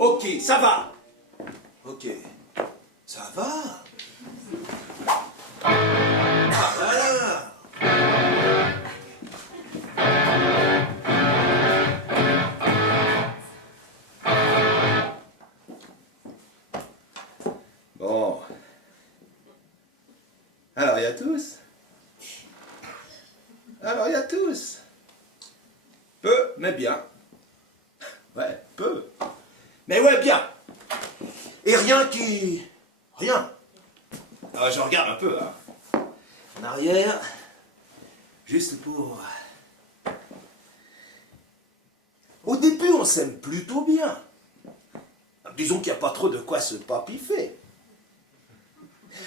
Ok, ça va. Ok, ça va. Ah, voilà. Bon. Alors, il y a tous. Alors, il y a tous. Peu, mais bien. Ouais, peu. Mais ouais, bien. Et rien qui... Rien. Alors, je regarde un peu, hein. En arrière. Juste pour... Au début, on s'aime plutôt bien. Disons qu'il n'y a pas trop de quoi se papiffer.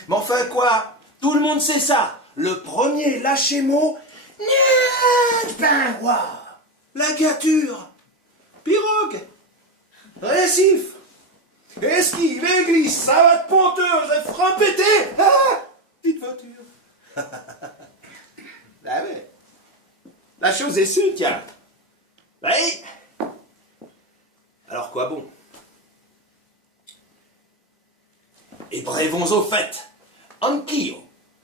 Mais enfin quoi? Tout le monde sait ça. Le premier lâcher-mot... Niet, ben roi. La gâture. Pirogue. Récif. Esquive, église, savate ponteuse, frein pété. Ah, petite voiture. Ah ouais. La chose est sûre, tiens. Oui. Alors quoi bon? Et brevons au fait. Anch'io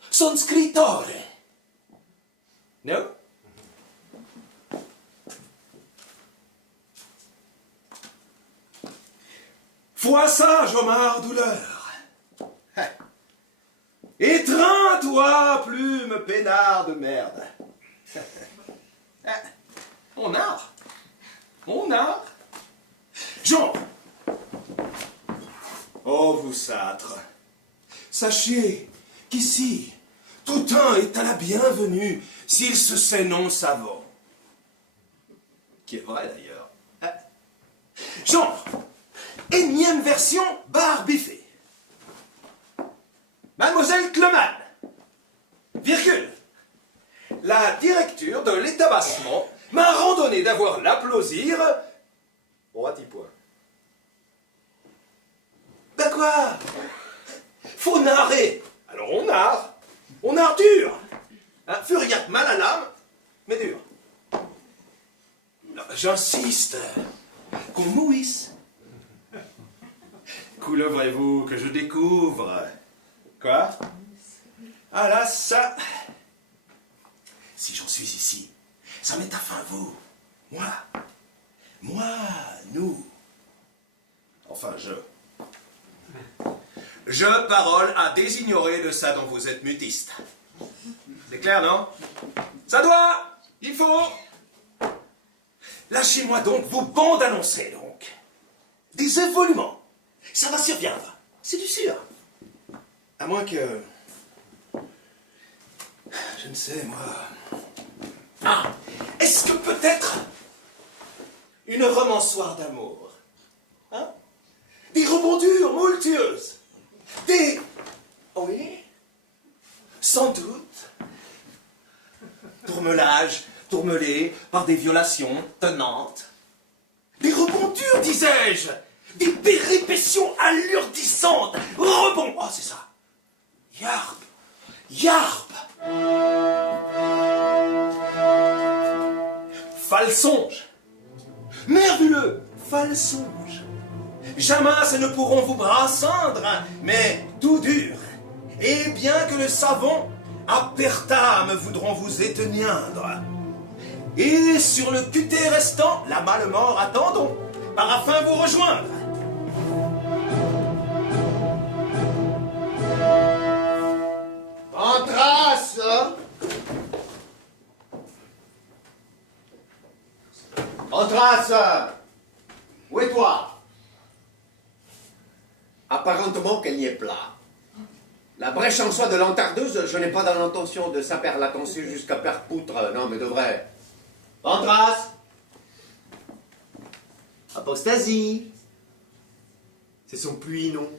son scrittore. Non? Fois sage, Omar, douleur. Étreins, toi, plume, peinard de merde. On art. On art. Jean. Oh, vous sâtres. Sachez qu'ici, tout un est à la bienvenue s'il se sait non savant. Qui est vrai, d'ailleurs. Genre, énième version bar buffet. Mademoiselle Cleman, virgule. La directure de l'établissement m'a randonné d'avoir l'applaudir au point. Ben quoi? Faut narrer. Alors on narre. On narre dur. Hein, furiat mal à l'âme, mais dur. J'insiste. Qu'on mouisse. Coulevrez-vous que je découvre. Quoi? Ah là, ça... Si j'en suis ici, ça m'est afin vous. Moi, nous. Enfin, Je parole à désignorer de ça dont vous êtes mutiste. C'est clair, non? Ça doit! Il faut! Lâchez-moi donc vos bandes annoncées, donc. Des évoluements. Ça va surviendre. C'est du sûr. À moins que... Je ne sais, moi... Ah! Est-ce que peut-être... une romançoire d'amour? Hein? Des rebondures moultueuses. Des... Oui? Sans doute. Tourmelage, tourmelé par des violations tenantes. Des rebondures, disais-je. Des péripétions allurdissantes. Rebond. Oh, c'est ça. Yarp. Yarp. Falsonge. Nervuleux. Falsonge. Jamais ne pourront vous brassindre, mais tout dur. Et bien que le savon apertame voudront vous éteindre. Et sur le cuté restant, la malle-mort attendons, par afin vous rejoindre. En trace. En trace. Où est toi? Apparentement qu'elle n'y est plat. La brèche en soi de l'entardeuse, je n'ai pas dans l'intention de saper la tonsure jusqu'à perdre poutre, non mais de vrai. En trace. Apostasie. C'est son puits, non?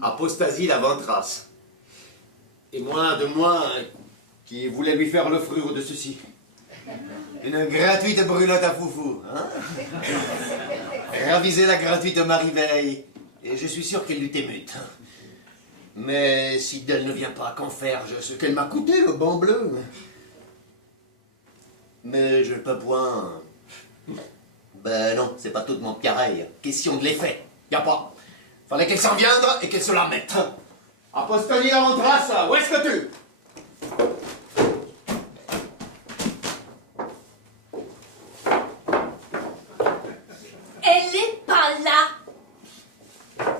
Apostasie, la ventrace. Et moins de moi qui voulait lui faire l'offrure de ceci. Une gratuite brûlotte à foufou, hein? Raviser la gratuite Marie-Veille. Et je suis sûr qu'elle lui t'émute. Mais si d'elle ne vient pas, qu'en faire? Ce qu'elle m'a coûté, le banc bleu. Mais je peux point... Ben non, c'est pas tout de mon pareil. Question de l'effet. Y a pas. Fallait qu'elle s'en vienne et qu'elle se la mette. Apostoli avant trace, où est-ce que tu? Elle est pas là.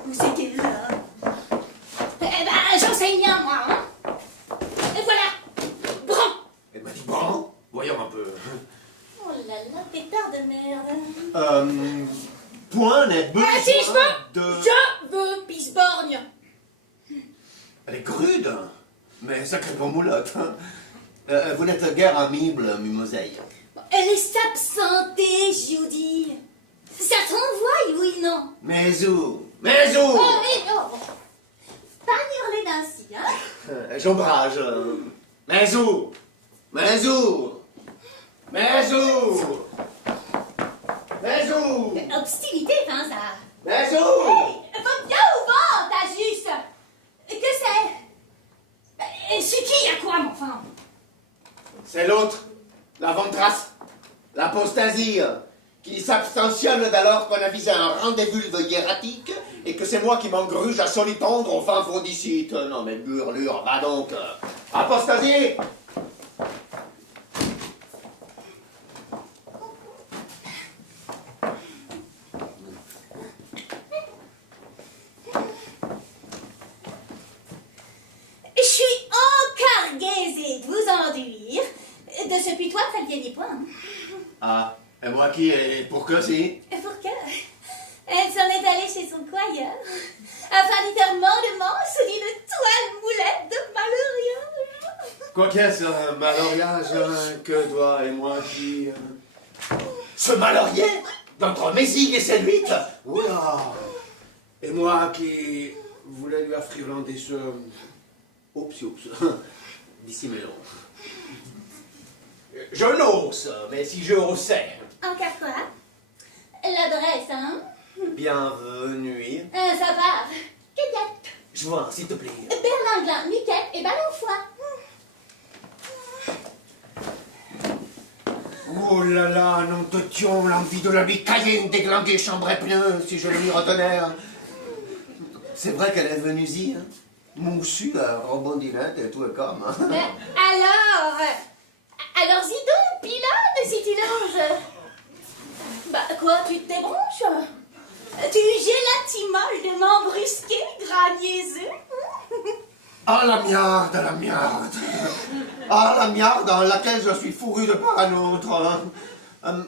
Où c'est qu'elle est là? Eh ben, j'en sais rien, moi. Hein? Et voilà. Bran. Elle m'a dit bon. Voyons un peu. Oh là là, pétard de merde. Point n'est besoin Si je veux, de... je veux Pisborgne. Elle est crude, mais sacrée pour moulotte. Vous n'êtes guère amible, mimoseille. Elle est s'absenter, Judy. Ça s'envoie, oui, non? Mais où? Oh, mais oh. Pas hurler d'ainsi, hein? J'ombrage. Mais où? Mais où? Mais où? Mais où? Obstinité, hein, ça. Mais où? Hey, va bien ou va, t'as juste. Que c'est? C'est qui, à quoi, mon enfant? C'est l'autre, la ventrace, l'apostasie, qui s'abstentionne d'alors qu'on a visé un rendez-vous hiératique et que c'est moi qui m'engruge à solitondre au fin fond d'ici. Non mais burlure, va donc. Apostasie! Je suis encore gaisée de vous enduire. De ce putois, ça ne vieillit point. Ah, et moi qui est pour que si? Pour que elle s'en est allée chez son coiffeur afin d'y faire mordement sous une toile moulette de malheureux. Quoi qu'est-ce, maloriage, que toi et moi qui... Ce malorier d'entre Mésig et Séluite? Oula! Et moi qui voulais lui offrir l'un des oups, dissimulons. Je l'ose, mais si je osais. Encore quoi? L'adresse, hein? Bienvenue. Ça va. Quéquette, Joins, s'il te plaît. berlinglin, miquette et ballon-foin. Oh là là, nom de Dieu, l'envie de la lui cailler, déglinguer, chambre et pneu, si je le lui retenais. C'est vrai qu'elle est venue ici, hein? Moussue, rebondinette et tout est comme. Hein? Mais alors dis donc, pilote, si tu longes. Bah quoi, tu te débranches? Tu gélatimoles de m'embrusquer, graniaiseux. Ah la miarde, la miarde. Ah la miarde dans laquelle je suis fourru de part à autre.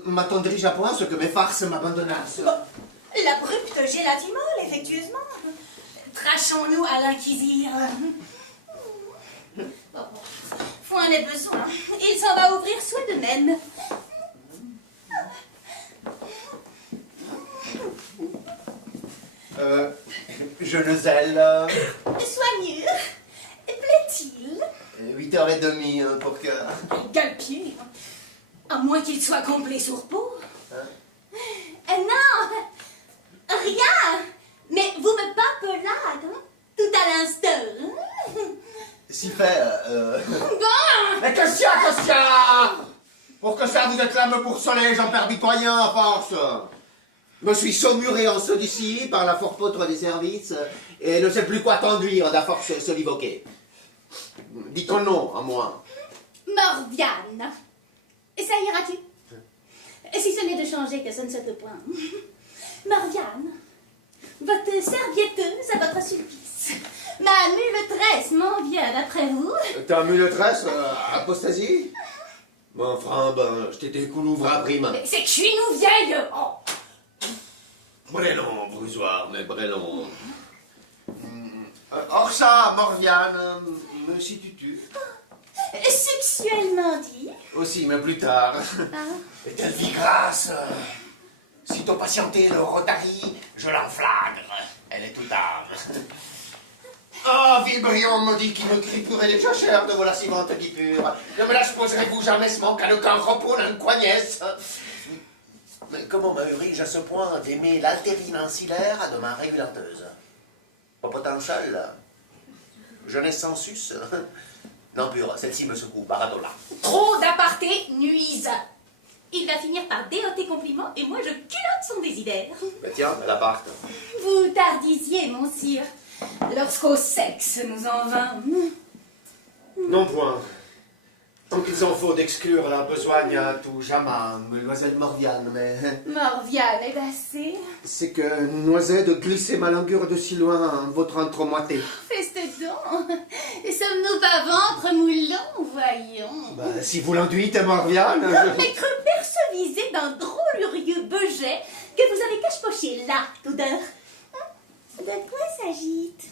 M'attendrai-je à point ce que mes farces m'abandonnassent? L'abrupte gélatimole, effectueusement. Trachons-nous à l'inquisir. Bon, point les besoins. Il s'en va ouvrir soi de même. Je ne zèle. Soigneux. Plaît-il? 8h30 pour que... Galpier. À moins qu'il soit complet sur peau. Hein? Non. Rien. Mais vous me papelâtes, hein? Tout à l'instant. Hein? Si fait... Bon. Mais que ça? Pour que ça, vous êtes là me boursoler, j'en perds bitoyen à force. Me suis saumuré en ceux d'ici par la forpotre des services et ne sais plus quoi t'enduire d'à force solivoquer. Dis ton nom à moi. Morviane. Ça ira-tu? Si ce n'est de changer que ce ne se peut point. Morviane, votre servietteuse à votre sulpice. Ma mulâtresse m'en vient d'après vous. Ta mulâtresse, apostasie? Bon, enfin, ben, je t'ai découvert à prime. Mais c'est que je suis une vieille. Oh. Brélon, brusoir, mais brélon. Or ça, Morviane, me situe-tu? Sexuellement dit. Aussi, mais plus tard. Ah. Et quelle vie grasse! Sitôt patienté le Rotary, je l'enflagre. Elle est toute âme. Ah, vibrion maudit qui me crie pur et déjà cher de vos lascivantes guipures. Ne me lâche poserez-vous jamais ce manque à le camp repos d'une coignesse. Mais comment m'œuvris-je à ce point d'aimer l'altérine ancillaire de ma régulateuse? Au potentiel, jeunesse sans sus. Non, pure, celle-ci me secoue, Baradola. Trop d'aparté nuise. Il va finir par déhoter compliment et moi je culotte son désidaire. Mais tiens, l'appart. vous tardisiez, mon sire, lorsqu'au sexe nous en vîmes. Non point. Tant qu'ils en faut d'exclure la besogne à tout jamais, mademoiselle Morviane, mais... Morviane est assez. C'est que Noisette de glisser ma langueur de si loin, votre entremoité. Feste donc. Et sommes-nous pas ventre moulants, voyons. Si vous l'enduite, Morviane... J'ai cru perceviser d'un drôlurieux beget que vous avez cache-poché là, tout d'heure. De quoi s'agit-il?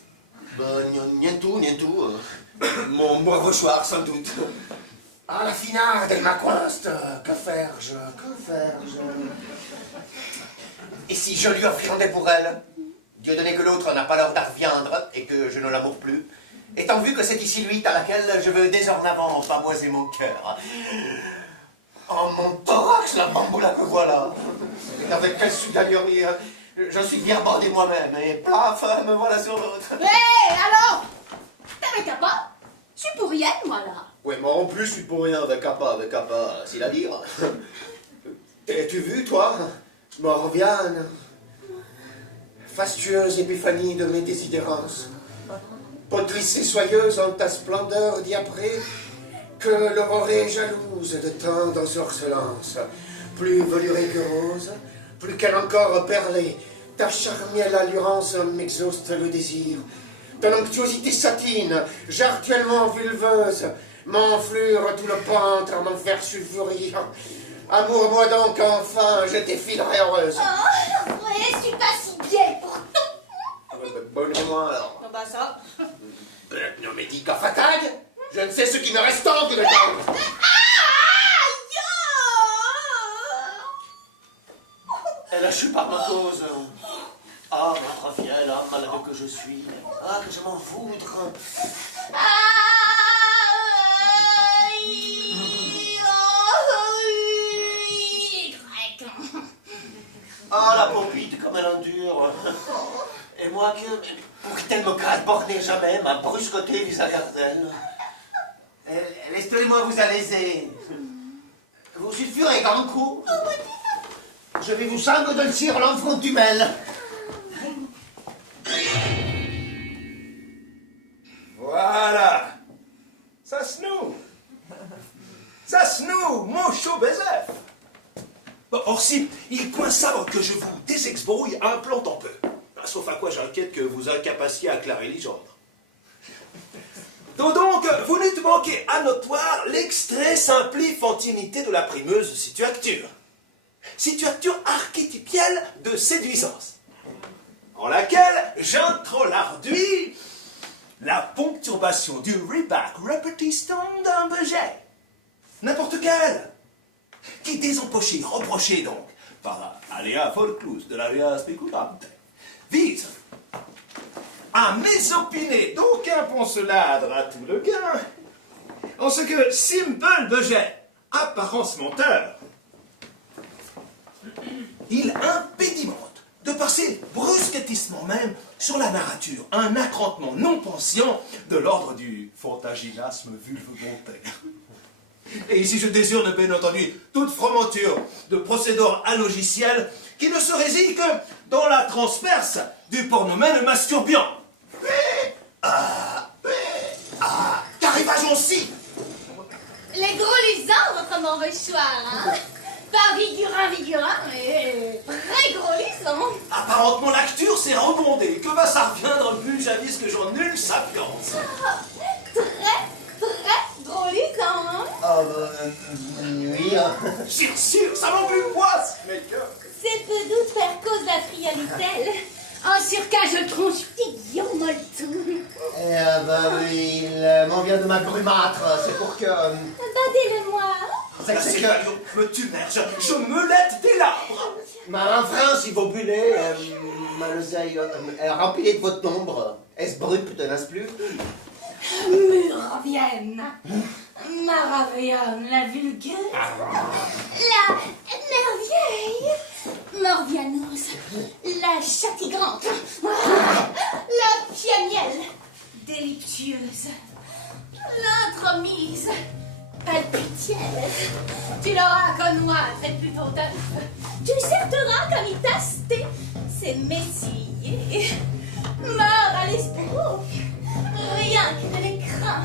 Nien tout. Mon bois-rochoir, sans doute. Ah, la finade, elle m'accoinste. Que faire-je? Et si je lui offrandais pour elle? Dieu donné que l'autre n'a pas l'heure d'arviendre et que je ne l'amoure plus, étant vu que c'est ici lui à laquelle je veux désornavant pamoiser mon cœur. Oh, mon thorax, la bamboula que voilà. Et avec quelle sudaillerie, je suis bien bandé moi-même, et plaf, me voilà sur l'autre. Hé, alors? T'avais qu'à pas? Je suis pour rien, moi, là. Oui, moi en plus, je suis pour rien de capa, c'est la dire. T'as-tu vu, toi, Morviane? Fastueuse épiphanie de mes désidérances. Potelissée soyeuse en ta splendeur diaprée, que l'aurore est jalouse de tant d'ensorcelance. Plus velurée que rose, plus qu'elle encore perlée, ta charmielle allurance m'exhauste le désir. Ton onctuosité satine, jartuellement vulveuse, m'enflure tout le pantre à m'en faire sulfurir. Amour-moi donc, enfin, je t'effilerai heureuse. Oh, ouais, je suis pas si bien pourtant. Bonne-moi alors. Non, bah ça. Non mais dis qu'à fatague, je ne sais ce qui me reste que de temps. Elle a chu par ma cause. Ah, ma fière, ah, malheureux que je suis. Ah, que je m'en voudre. Ah, la pompite, comme elle endure. Et moi, pourrait-elle me gratte-borner jamais, ma brusqueté vis-à-vis d'elle? Laissez-moi vous alaiser. Vous sulfurez grand coup. Je vais vous sangre de le cire l'enfant du mêle. Voilà. Ça se noue, mon chaud baiser. Bon, or si, il coince avant que je vous désexbrouille un plan en peu. Sauf à quoi j'inquiète que vous incapaciez à clarer les gendres. Donc, vous n'êtes manqué à notoire l'extrait simplif antinité de la primeuse situature. Situature archétypielle de séduisance, en laquelle j'introlarduis la ponctuation du reback repetissant d'un beget. N'importe quel, qui désempoché, reproché donc, par aléa folklus de l'area speculante, vise à mésopiner d'aucun ponceladre à tout le gain, en ce que simple beget, apparence menteur, il impédimente de passer brusquetissement même sur la narrature, un accroissement non pensant de l'ordre du fantaginasme vulve-montaire. Et ici je désire bien entendu toute fromenture de procédure allogiciel qui ne se réside que dans la transperce du pornomène masturbiant. Qu'arrivageons-ci? Les gros lisants, votre mauvais choix, hein? Pas vigurin, mais très gros lisant. Apparentement l'acture s'est rebondée. Que va ça reviendre plus jadis que j'en nulle sapience? Très gros lisant, hein? Ah, oui. Sûr, ça m'en plus poisse, mes cœurs. C'est peu doute faire cause la friolitelle. En surcage tronche petit molto. Oui, il m'en vient de ma brumâtre, c'est pour que... Donnez-le-moi. La Cécalion me tumère, je me lète des labres. Ma France, il vaut buller, Maloseille, remplie de votre nombre. Est-ce brut, n'est-ce plus? Muravienne. Maravienne, la vulgaire. La merveille. Morvianos. La chatigrante. La pionnière. Déliptueuse. L'intromise. Palpitielle. Tu l'auras connoître et plutôt d'œuf. Tu certeras comme il tasté c'est m'essuyer. Mort à l'estomac. Rien que de l'écran.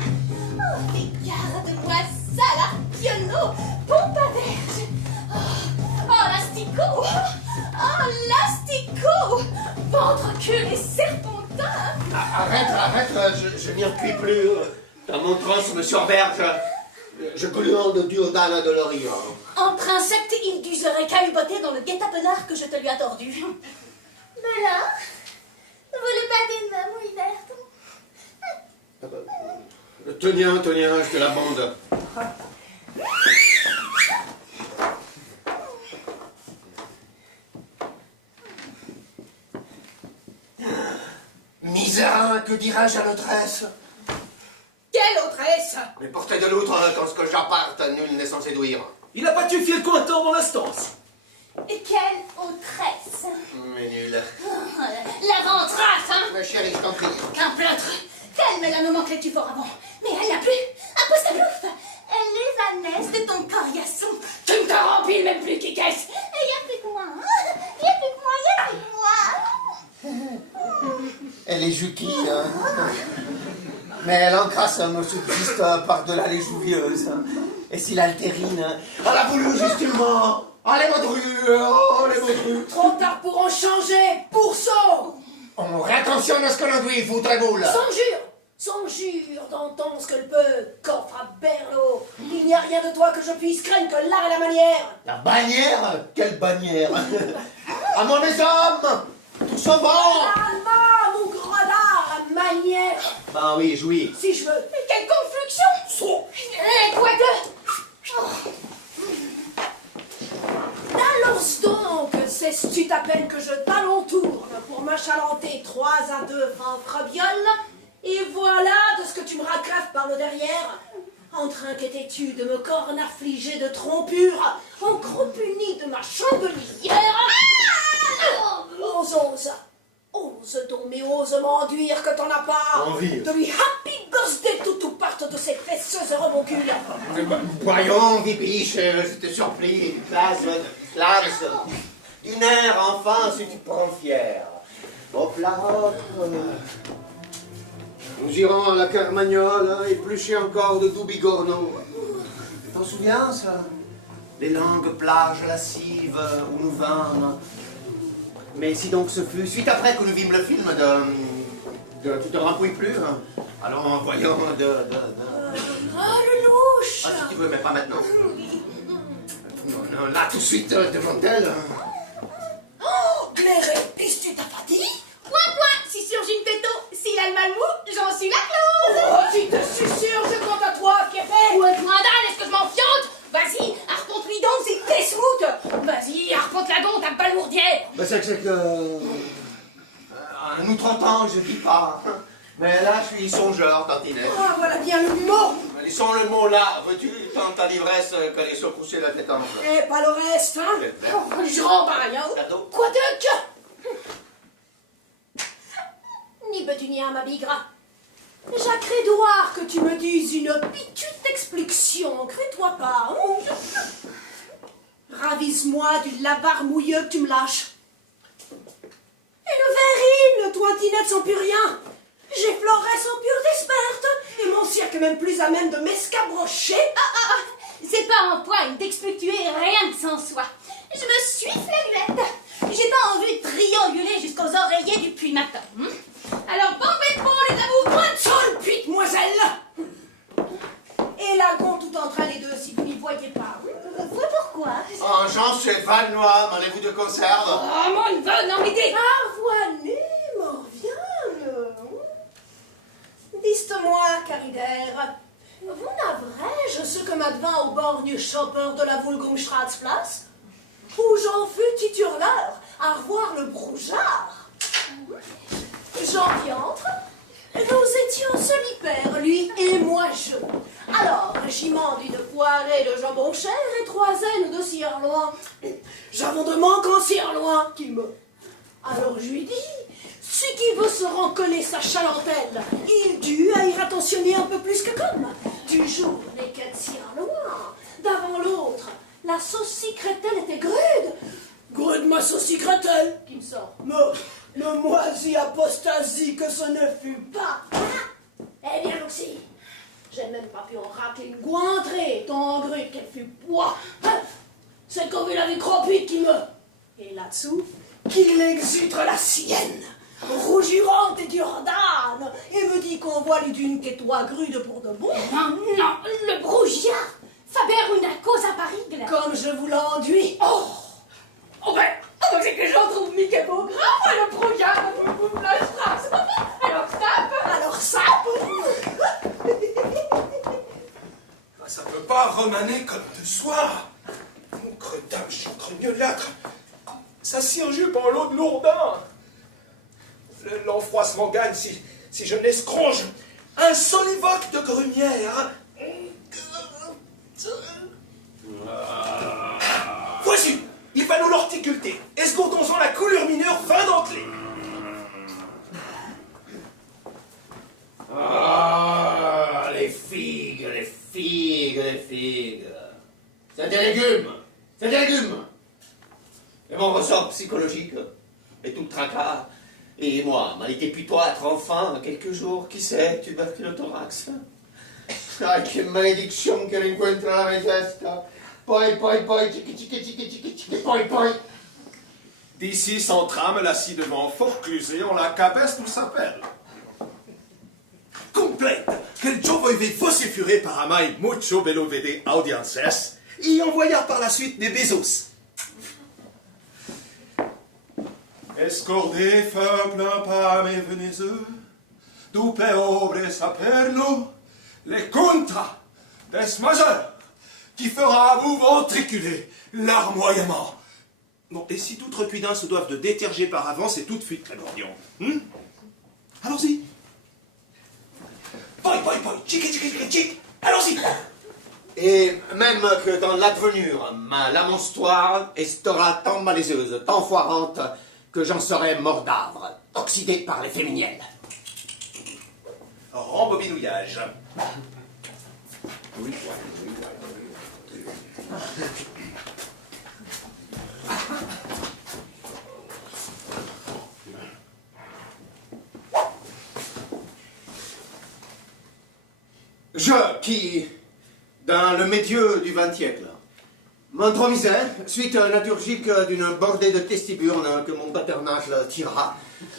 Oh, regarde-moi ça, l'arpionneau. Pompe à verge. Oh, l'asticot. Oh, l'asticot. Ventre-cul et serpentin. Arrête, je n'y appuie plus. Ta montrance me surberge. Je glouande du Dana de l'Orient. Entre insectes, il d'userait cahuboter dans le guet-apens que je te lui ai tordu. Mais là, vous le pas des mains, Mouilleverte. Tenez, je te la bande. Misère, que dirais-je à l'autresse? Quelle autresse? Mais portez de l'outre, quand ce que j'apparte, nul n'est censé douir. Il a battu fier le cointant dans l'instance. Et quelle autresse? Mais nul. La ventrasse, hein? Ma chérie, je t'en prie. Qu'un plâtre. Telle me la nomenclature fort avant. Mais elle n'a plus. Un peu sa bouffe. Elle les anesse de ton coriasson. Tu me t'en remplis même plus, Kikès. Et y a plus que moi. Y a plus que moi. Elle est juquille, hein. Mais elle encrasse me subsiste par-delà les jouvieuses. Et si l'altérine, elle a voulu justement. Oh, les baudrues. Trop tard pour en changer. Pourceau. On réattentionne à ce que l'on dit, foutre boule. Sans jure d'entendre ce que le peut, coffre à berlot. Il n'y a rien de toi que je puisse craindre que l'art et la manière. La bannière? Quelle bannière? À mon les hommes, tout sauvant. Alma, mon gredard, à manière. Ben oui, jouis. Si je veux. Mais quelle confluxion! Quoi de... Balance donc, cesse-tu ta peine que je t'alentourne pour m'achalanter 3 à 2 fanfrebioles, et voilà de ce que tu me racraves par le derrière, en train qu'étais-tu de me corne affligé de trompure, en croupuni de ma chandelière. Ose donc, mais ose m'enduire que t'en as pas. Envie. De lui happy birthday tout parte de ses fesseuses reboncules. Voyons, Vipiche, je te surpris, classe, d'une air, enfin, si tu prends fier. Hop là, hop. Nous irons à la Carmagnole, éplucher encore de doux bigorneaux. T'en souviens, ça? Les longues plages lascives où nous vînmes. Mais si donc ce fut suite après que nous vîmes le film de Tu te rampouilles plus, hein? Allons, voyons, Ah, le louche. Ah, si tu veux, mais pas maintenant. Non, là, tout de suite, devant elle. Oh, Gléré, pisse-tu ta fatigue? Point, si surgit une této, s'il a le mal mou, j'en suis la clause. Oh, si te susurre, je compte à toi, Képé. Ou un point d'âne, est-ce que je m'en fiante? Vas-y, arpente-lui donc, c'est Tesmout. Vas-y, arpente la gonte à balourdière. Mais c'est que... un outre-temps, je dis pas. Mais là, je suis songeur, tantinette. Ah, voilà bien le mot. Laissons le mot là. Veux-tu, tant ta l'ivresse qu'elle est secoussée la tête en bas. Et pas le reste, hein? Oh, je rembaille, hein. Cadeau. Quoi de que? Ni peux-tu ni à ma bigra. Jacques Édouard, que tu me dises une pitute explication, crée-toi pas, hein? Ravise-moi du lavar mouilleux que tu me lâches. Et le verrine, toi, Tinette, sans plus rien. J'effleurais sans pure d'esperte, et mon cirque est même plus à même de m'escabrocher. C'est pas en point d'expectuer rien de sans soi. Je me suis flaguette. J'ai pas envie de trianguler jusqu'aux oreillers depuis matin. Alors, bombez pour les amours, point de sol, puis Demoiselle! Et lagon tout entre les deux, si vous n'y voyez pas. Vois pourquoi? En Jean, c'est Valnois, m'en-vous de conserve? Oh, mon bonne en idée! Parvoilé, Morviane. Dites-moi, Caridaire, vous n'avrais-je ce que m'advint au borgne chopper de la Vulgumstraatsplatz, où j'en fus titulaire à revoir le brougeard? J'en entre, nous étions solitaires, lui et moi je. Alors, j'y mande une poirée de jambon cher et 3 aines de cireloin. J'avons de manque en cireloin qui me... Alors je lui dis, si qui veut se rencoller sa chalentelle, il dut à y attentionner un peu plus que comme. Du jour, les 4 cireloins, d'avant l'autre, la sauce crételle était grude. Grue de ma saucisse Gretel. Qui me sort. Me moisie apostasie que ce ne fut pas. Eh bien, Luxie, j'ai même pas pu en racler une gointrée, tant grue qu'elle fut poids. Hein, c'est comme il avait cropi qui me... Et là-dessous, Qu'il exutre la sienne, rougirante et durdane, et me dit qu'on voit les dunes qu'étoie grude pour de bon. non, non, le brouillard, faber une cause à Paris. Comme je vous l'enduis. Oh ben, c'est que j'en trouve Mickey Beaugrave, le brouillard, la strasse. Alors ça, Ça peut pas remaner comme de soir. Mon cretin, chancregnolâtre. Ça cirjupe en l'eau de Lourdun. L'enfroissement gagne si je l'escronge. Un solivoque de grumière. Voici, il va nous l'horticulter. Escomptons-en la coulure mineure fin dentelée. Ah, les figues, les figues, les figues. C'est des légumes, c'est des légumes. Et mon ressort psychologique est tout le tracas. Et moi, maladie putoître, enfin, quelques jours, qui sait, tuberculothorax. Ay, che malédiction que l'encuentra la majesté. Poi, chiqui, poi. D'ici sans trame, la ci devant fort clusé, on la cabesse tout s'appelle. Complète, que yo voy vociféré par amai mucho bello vede audiences, y envoya par la suite des besos. Escordé peuple pas mes venezeux, du peobre saperlo, les contra des majeurs, qui fera à vous ventriculer larmoyamment. Bon, et si toutes recuidins se doivent de déterger par avance, c'est toute fuite, Clébordion. Allons-y. Poi, chic, allons-y. Et même que dans l'advenure, la monstoire estera tant malaiseuse, tant foirante, que j'en serai mordavre, oxydé par les féminielles. Rembobinouillage. Oui. Je, qui, dans le milieu du XXe siècle, m'intromisais, suite naturgique d'une bordée de testiburnes que mon paternage tira,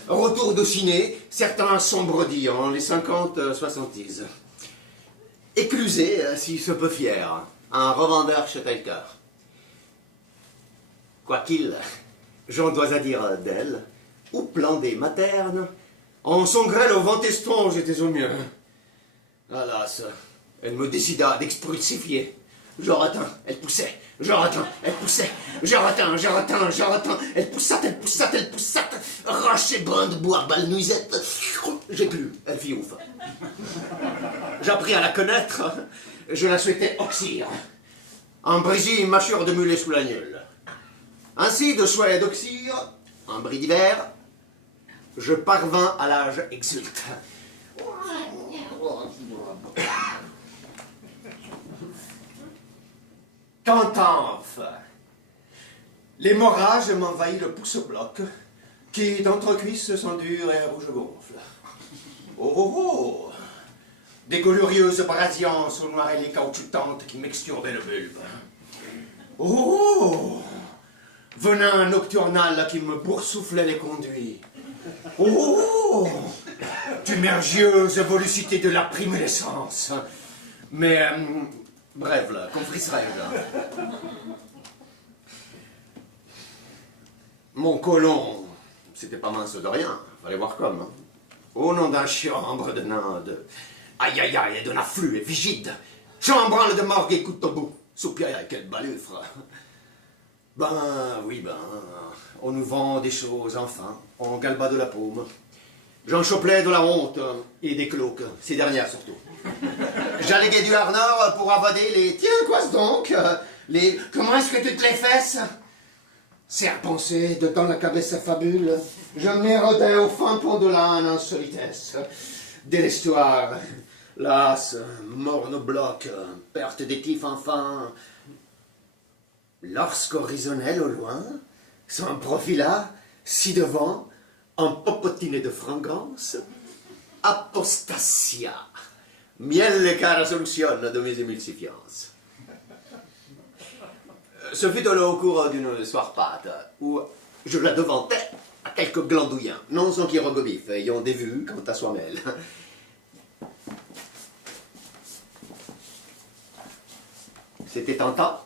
retour de ciné, certains sombredis en les 50-70. Éclusé, si se peut fier, un revendeur chez Telker. Quoiqu'il, j'en dois à dire d'elle, ou plandée materne, en son grêle au vent eston, j'étais au mieux. Alas, elle me décida d'expulsifier. Je retins, elle poussait. Je retins, elle poussait. Je retins, elle poussate. Roche et brin de boire, balle nuisette. J'ai plu, elle fit ouf. J'appris à la connaître. Je la souhaitais oxyre. En brésil, mâchure de mulet sous l'agnole. Ainsi, de souhait d'oxyre, en bris d'hiver, je parvins à l'âge exulte. Quand enfin, l'hémorragie m'envahit le pouce-bloc, qui d'entrecuisse sont durs et rouge gonfle. Oh, des glorieuses brasiances aux noirelles caoutchoutantes qui m'exturbaient le bulbe. Oh, venin nocturnal qui me boursouflait les conduits. Oh, tumergieuse volupté de la primulescence. Mais, bref, là, confrisserais-je. Mon colon, c'était pas mince de rien, fallait voir comme. Hein. Au nom d'un chambre de nain, de aïe, et d'un afflux et vigide, chambranle de morgue et couteau bout, soupir et quel balufre. Ben, on nous vend des choses, enfin, en galba de la paume. J'en choplais de la honte et des cloques, ces dernières surtout. J'alléguais du harneur pour avader les « Tiens, quoi donc ?» les « Comment est-ce que tu te les fesses ?» Serpensé, de dans la cabesse fabule, je m'érodais au fin pont de l'âne en solitesse. Dès l'histoire, las, morne bloc, perte des tifs enfin. Lorsqu'horizonnel au loin, Son profil-là, si devant, en popotiné de frangance, apostasia, miel cara soluzione de mes émulsifiances. Ce fut au cours d'une soirée pâte, où je la devantais à quelques glandouillens, non sans hiéroglyphes, ayant des vues quant à soi-même. C'était tentant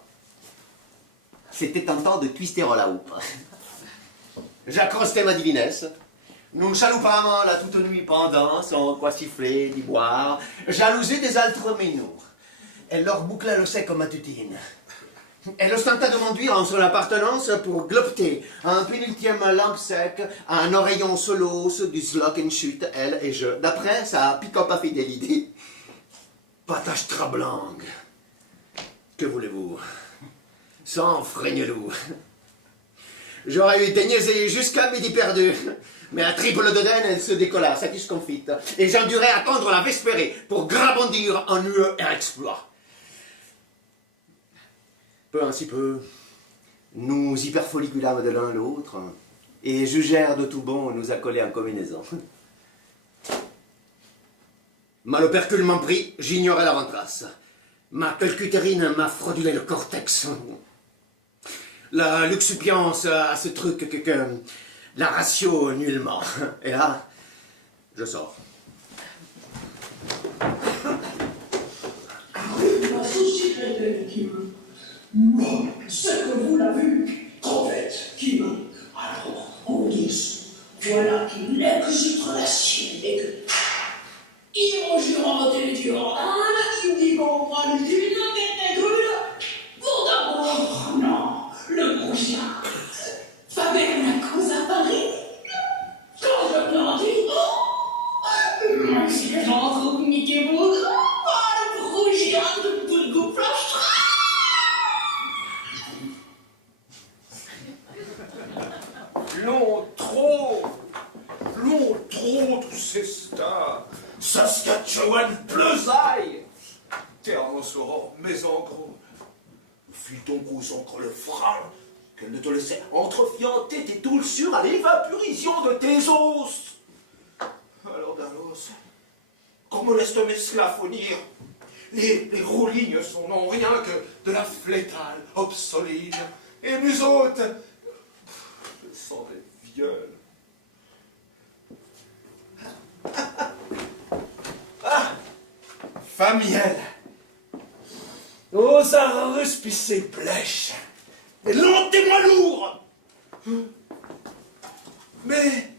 de twister la houppe. J'accrostais ma divinesse. Nous chaloupâmes la toute nuit pendant, sans quoi siffler, ni boire, jalousés des altres ménours. Elle leur boucla le sec comme matutine. Elle ostenta de m'enduire en son appartenance pour glopter un pénultième lampe sec, un oreillon solos, du slock and chute, elle et je. D'après sa pick-up à fidélité. Patache trablangue. Que voulez-vous? Sans freignelou. J'aurais eu déniaisé jusqu'à midi perdu. Mais à triple de elle se décolla, satisconfite. Et j'endurais attendre la vespérée pour grabondir en heureux exploit. Peu ainsi peu, nous hyperfolliculâmes de l'un l'autre et jugèrent de tout bon nous accoler en combinaison. Mal opercule m'en prit, j'ignorais la ventrasse. Ma calcutérine m'a fraudulé le cortex. La luxupience a ce truc que la ratio nullement. Et là, je sors. Ma souci était Kim. Non, c'est que vous l'avez vu. Trop bête, Kim. Alors, on dit, voilà qu'il existe la sienne et que... Il rejoint votre étudiant. Ah, là, qui me dit qu'on prend le dîner, qu'est-ce que pour d'abord, non, le brouillard. Faber la cause à Paris. Quand je m'en dis, si les gens communiquez-vous, le brouillard de Boulgou Flash. Long trop, tous ces stars. Saskatchewan, Pleusaille, Terre-en-Saurant, Maison-Gros. File ton cous encore le frein, qu'elle ne te laissait entrefianter tes toulsures à l'évaporation de tes os. Alors, Dalos, qu'on me laisse me sclafonir. Les roulignes sont non rien que de la flétale obsolide. Et nous autres, le sang des viols. Ah, Famiel, aux arrus pissés blèches, et lentez-moi lourd. Mais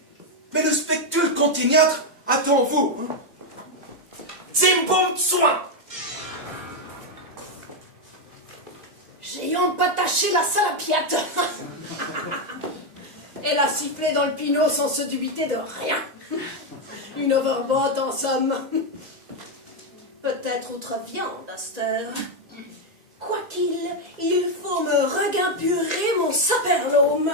le spectule continuâtre attend vous. Zimbom soin. J'ai empataché la salapiate. Elle a sifflé dans le pinot sans se dubiter de rien. Une overboat en somme. Peut-être autre viande à cette heure. Quoiqu'il, il faut me regimpurer mon saperlome.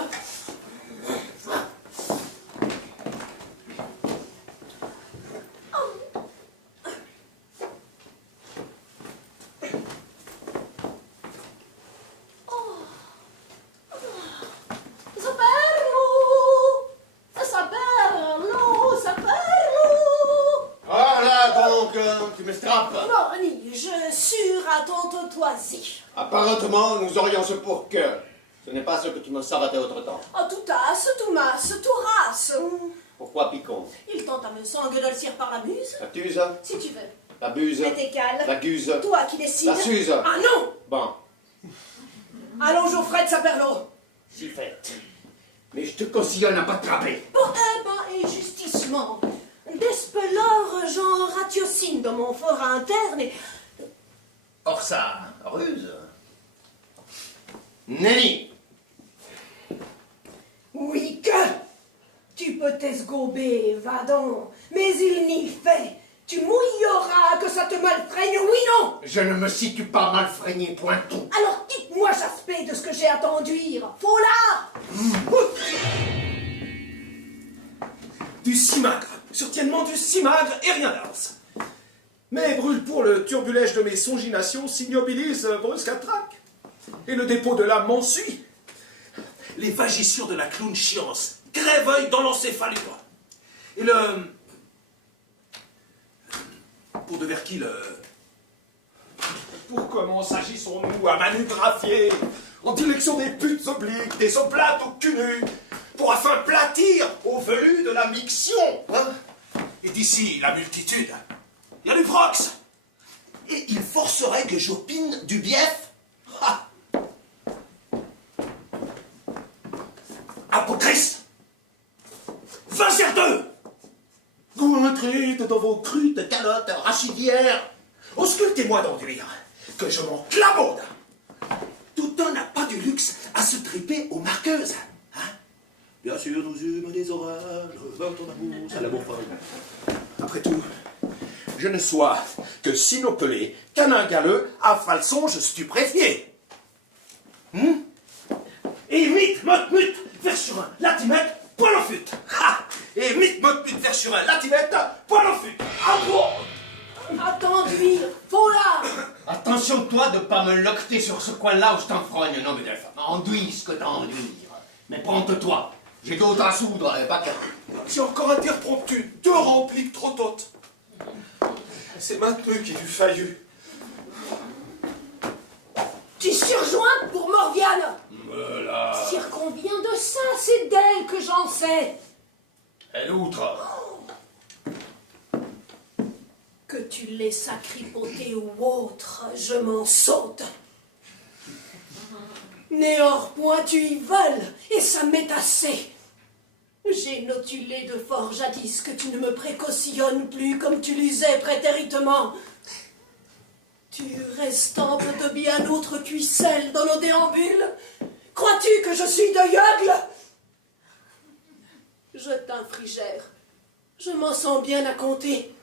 Tu me strappes. Morny, je surattente-toi-y. Apparemment, nous aurions ce pour que. Ce n'est pas ce que tu me savatais autre temps. Oh, tout as, tout masse, tout race. Pourquoi Picon? Il tente à me sangue de le cire par la muse. La tuse? Si tu veux. La buse? Mais t'es cale. La guse? Toi qui décides. La suze? Ah non! Bon, Allons, Geoffrey de Saperlo. si fait. Mais je te consigne à pas trapper. Bon, et justicement. Despelore, j'en ratiocine dans mon fort interne et... Or ça, ruse. Nenni. Oui que tu peux t'esgober, va donc, mais il n'y fait. Tu mouilleras que ça te malfreigne, oui non? Je ne me situe pas mal freigné, point tout. Alors dites-moi, Jaspé, de ce que j'ai à t'enduire. Faut là! Du cimagre, certainement du cimagre et rien d'else. Mais brûle pour le turbulège de mes songinations s'ignobilise brusque à trac. Et le dépôt de l'âme m'ensuit. les vagissures de la clown chiance, crève-œil dans l'encéphalure. Et pour de Verkill, Pour comment s'agissons-nous à manugraphier en direction des putes obliques, des oplates au cul nu, pour afin platir au velu de la miction, hein? Et d'ici la multitude, il y a du prox. et il forcerait que j'opine du bief. Ha! Apocryste, 20 vous entrez dans vos crues calottes rachidières. Auscultez-moi d'enduire, que je m'en clabaude. Tout un n'a pas du luxe à se triper aux marqueuses. Hein? Bien sûr, nous eûmes des orages, dans ton amour, c'est l'amour folle. Après tout, je ne sois que sinopelé, canin galeux, à falsonge stupréfié. Et mythe, mot, mut, vers sur un latimètre, poil en fut. Ha! Et mythe, mot, mut, vers sur un latimètre, poil en fut. Ah bon! Attends d'huile, faut-là. Attention, toi, de pas me loqueter sur ce coin-là où je t'enfrogne, non, mais de enduis ce que t'as enduire. Mais prends-toi, j'ai d'autres à soudre, pas qu'à... J'ai encore interrompu 2 rempliques trop totes. C'est maintenant qu'il eût fallu. Tu surjoins pour Morviane. Voilà. Sire, combien de ça, c'est d'elle que j'en sais. Et l'outre? Que tu l'aies sacripoté ou autre, je m'en saute. Néor point tu y voles, et ça m'est assez. J'ai notulé de fort jadis que tu ne me précautionnes plus comme tu l'usais prétéritement. Tu restampe de bien autres cuisselles dans nos déambules. Crois-tu que je suis de Yeugle? Je t'infligère. Je m'en sens bien à compter.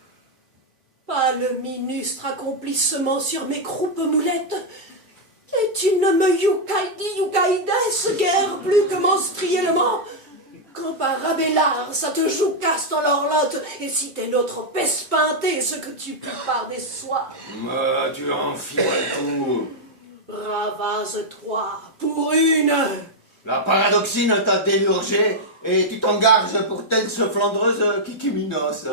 Pas le minustre accomplissement sur mes croupes moulettes. Et tu ne me youkaïdes guère plus que menstruellement. Quand par Abélard, ça te joucasse dans l'orlotte, et si t'es notre pespinté, ce que tu prépares des soirs. Tu enfiles tout. Ravase-toi pour une. La paradoxine t'a délurgé, et tu t'engages pour telle ce flandreuse Kikiminos.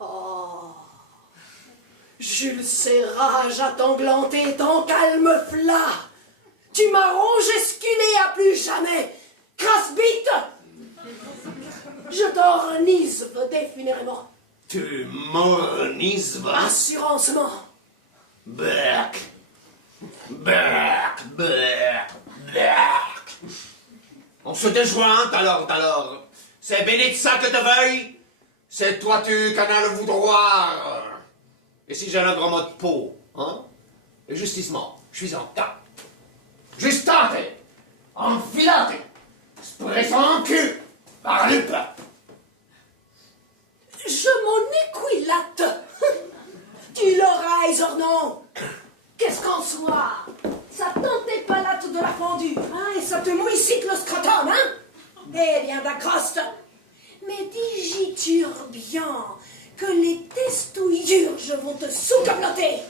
Oh, Jules Serrage à t'englanter ton calme flat. Tu m'arranges esculé à plus jamais. Crasse-bite. Je t'ornise défunéralement. Tu m'ornises, Assurancement. Berk. Berk, berk, berk. On se déjointe alors. C'est béni de ça que te veuille. C'est toi tu canal le vouloir. Et si j'ai un grand mot de peau, hein? Et justissement, je suis en tas. Justate, enfilate, spressant en cul, par lupe. Je m'en équilate. Tu l'auras, Ornon. Qu'est-ce qu'en soit? Ça tentait pas latte de la fendue, hein? Et ça te mouissite le scrotum, hein? Eh bien, d'acroste. Mais digiture bien que les testouillurges vont te sous-camloter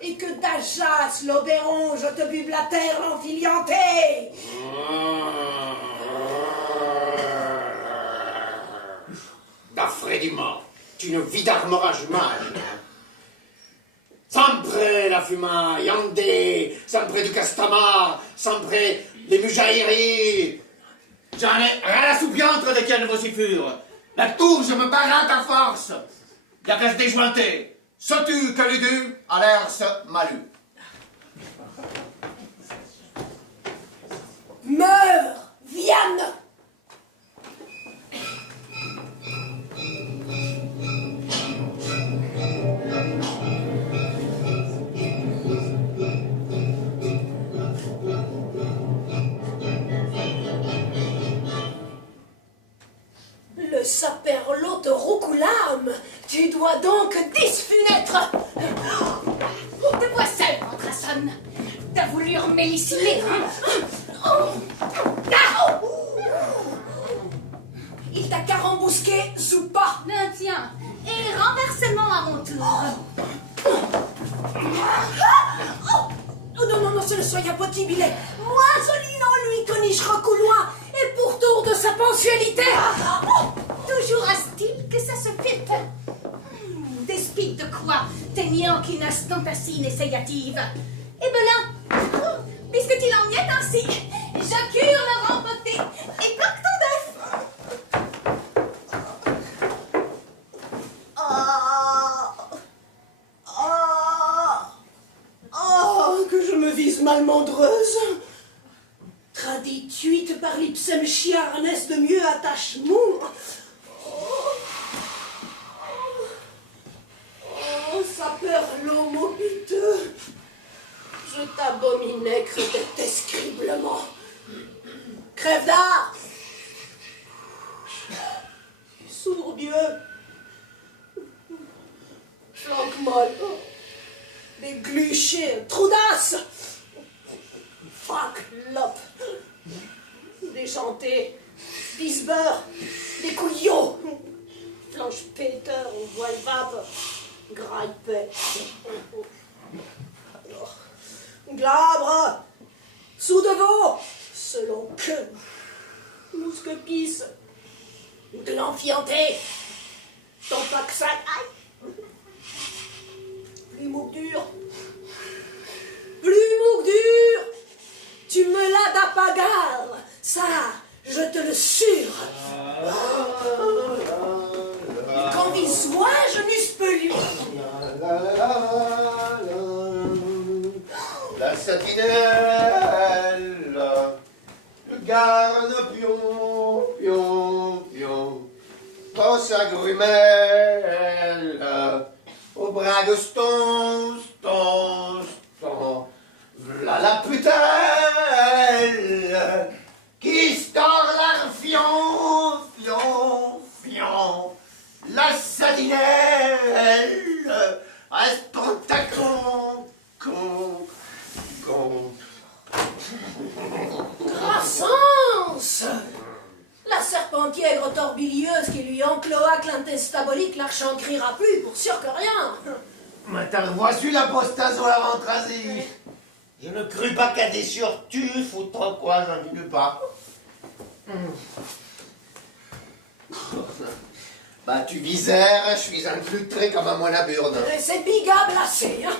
et que d'Ajas, l'Oberon, je te bube la terre l'enfilianté. D'affrediment, tu ne vidarmeras jamais. Sempre la fuma, yandé, sempre du castama, sempre les mujaïris. J'en ai rien à soupiantre de quel vocifure. La tour, je me barrate à force. La casse déjointée. Sautu que les deux, à l'air se malu. Meurs, Viane. Le saperlot te roucoulame. Tu dois donc disfunêtre. Te vois seul, Antrason. T'as voulu emmélissiner, hein? Il t'a carambouské, Zoupa. Ben tiens, et renversement à mon tour. Oh non, ce ne soit pas possible, il est moins solide en lui que boniche recouloir et pour tour de sa pensualité. Toujours a-t-il que ça se fait. Despite de quoi, teignant qu'une astantacine essayative. Et Belin, puisque tu en es ainsi, je cure le rempoté et bloque ton œuf. Oh, que je me vise malmandreuse. Tradituite par l'ipsem chiarnes de mieux attache mou. Oh, saperlo mobiteux. Je t'abominais, crépetescriblement. Crève d'art. Sourdieu. Flanque molle. Des gluchers, troudasse. Fuck, lop. Déchanté. Bisbeur. Des couillons. Flanche péteur, voile vape. Graille-pet. Alors, glabre. Sous de veau. Selon que. Mousque-pisse. De l'enfianté. Ton paxac. Aïe. Plus mouque dur. Plus mouque dur. Tu me l'as d'apagar. Ça, je te le jure. Quand il soit, je n'eusse peu lui. La satinelle, le garde pion, pion, pion, dans sa grumelle, au bras de ston, ston, ston, v'là la putelle, qui store l'arfion, fion, fion, la satinelle, reste pentacon, con, con. Croissance. La serpentiègre torbilieuse qui lui encloaque l'intestabolique l'archant criera plus pour sûr que rien. Mais t'as reçu l'apostaso avant trasé. Je ne crus pas qu'à des surtufs ou trop quoi, j'en dis pas. Bah tu visères, je suis inclutré comme un moine à burne. Et c'est biga glacé. Hein.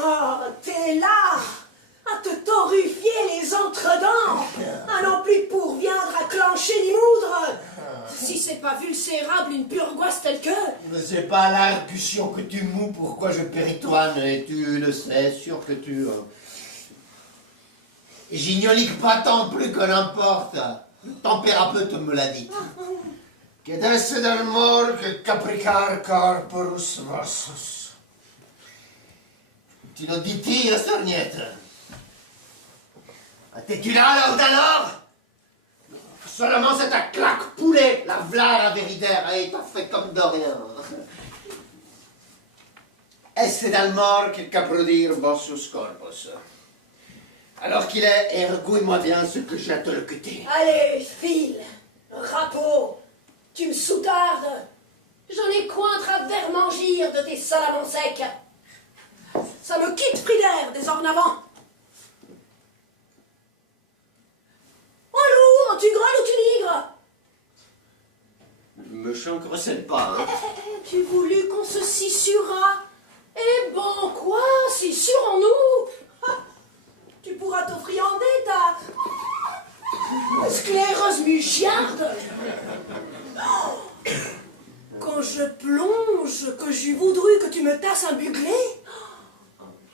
Oh, t'es là à te torrufier les entredents, à non plus pourviendre à clencher ni moudre. Si c'est pas vulcérable une purgoisse telle que... Mais c'est pas l'argution que tu mous pourquoi je péritoine, et tu le sais, sûr que tu... J'ignolique pas tant plus que n'importe. Le tempérapeute me l'a dit. Que des del mor que capricar corporus versus. Tu le dis-tu, Sorniette? T'es-tu là, alors d'alors? Seulement c'est ta claque poulet, la v'là la véridaire, et t'as fait comme de rien. Est-ce del mor que caprodir bossus corpus? Alors qu'il est, ergouille-moi bien ce que j'ai à te le cuter. Allez, file, rapport, tu me soutardes. J'en ai cointre à vermangir de tes salamons secs. Ça me quitte pris d'air, désornavant. Alors, tu grognes ou tu nigres? Me chancrecelle pas, hein. Tu voulus qu'on se scissurât? Eh bon, quoi, scissurons-nous? Tu pourras t'offriander ta sclérose mugiarde. Quand je plonge, que j'eus voudru que tu me tasses un buglé.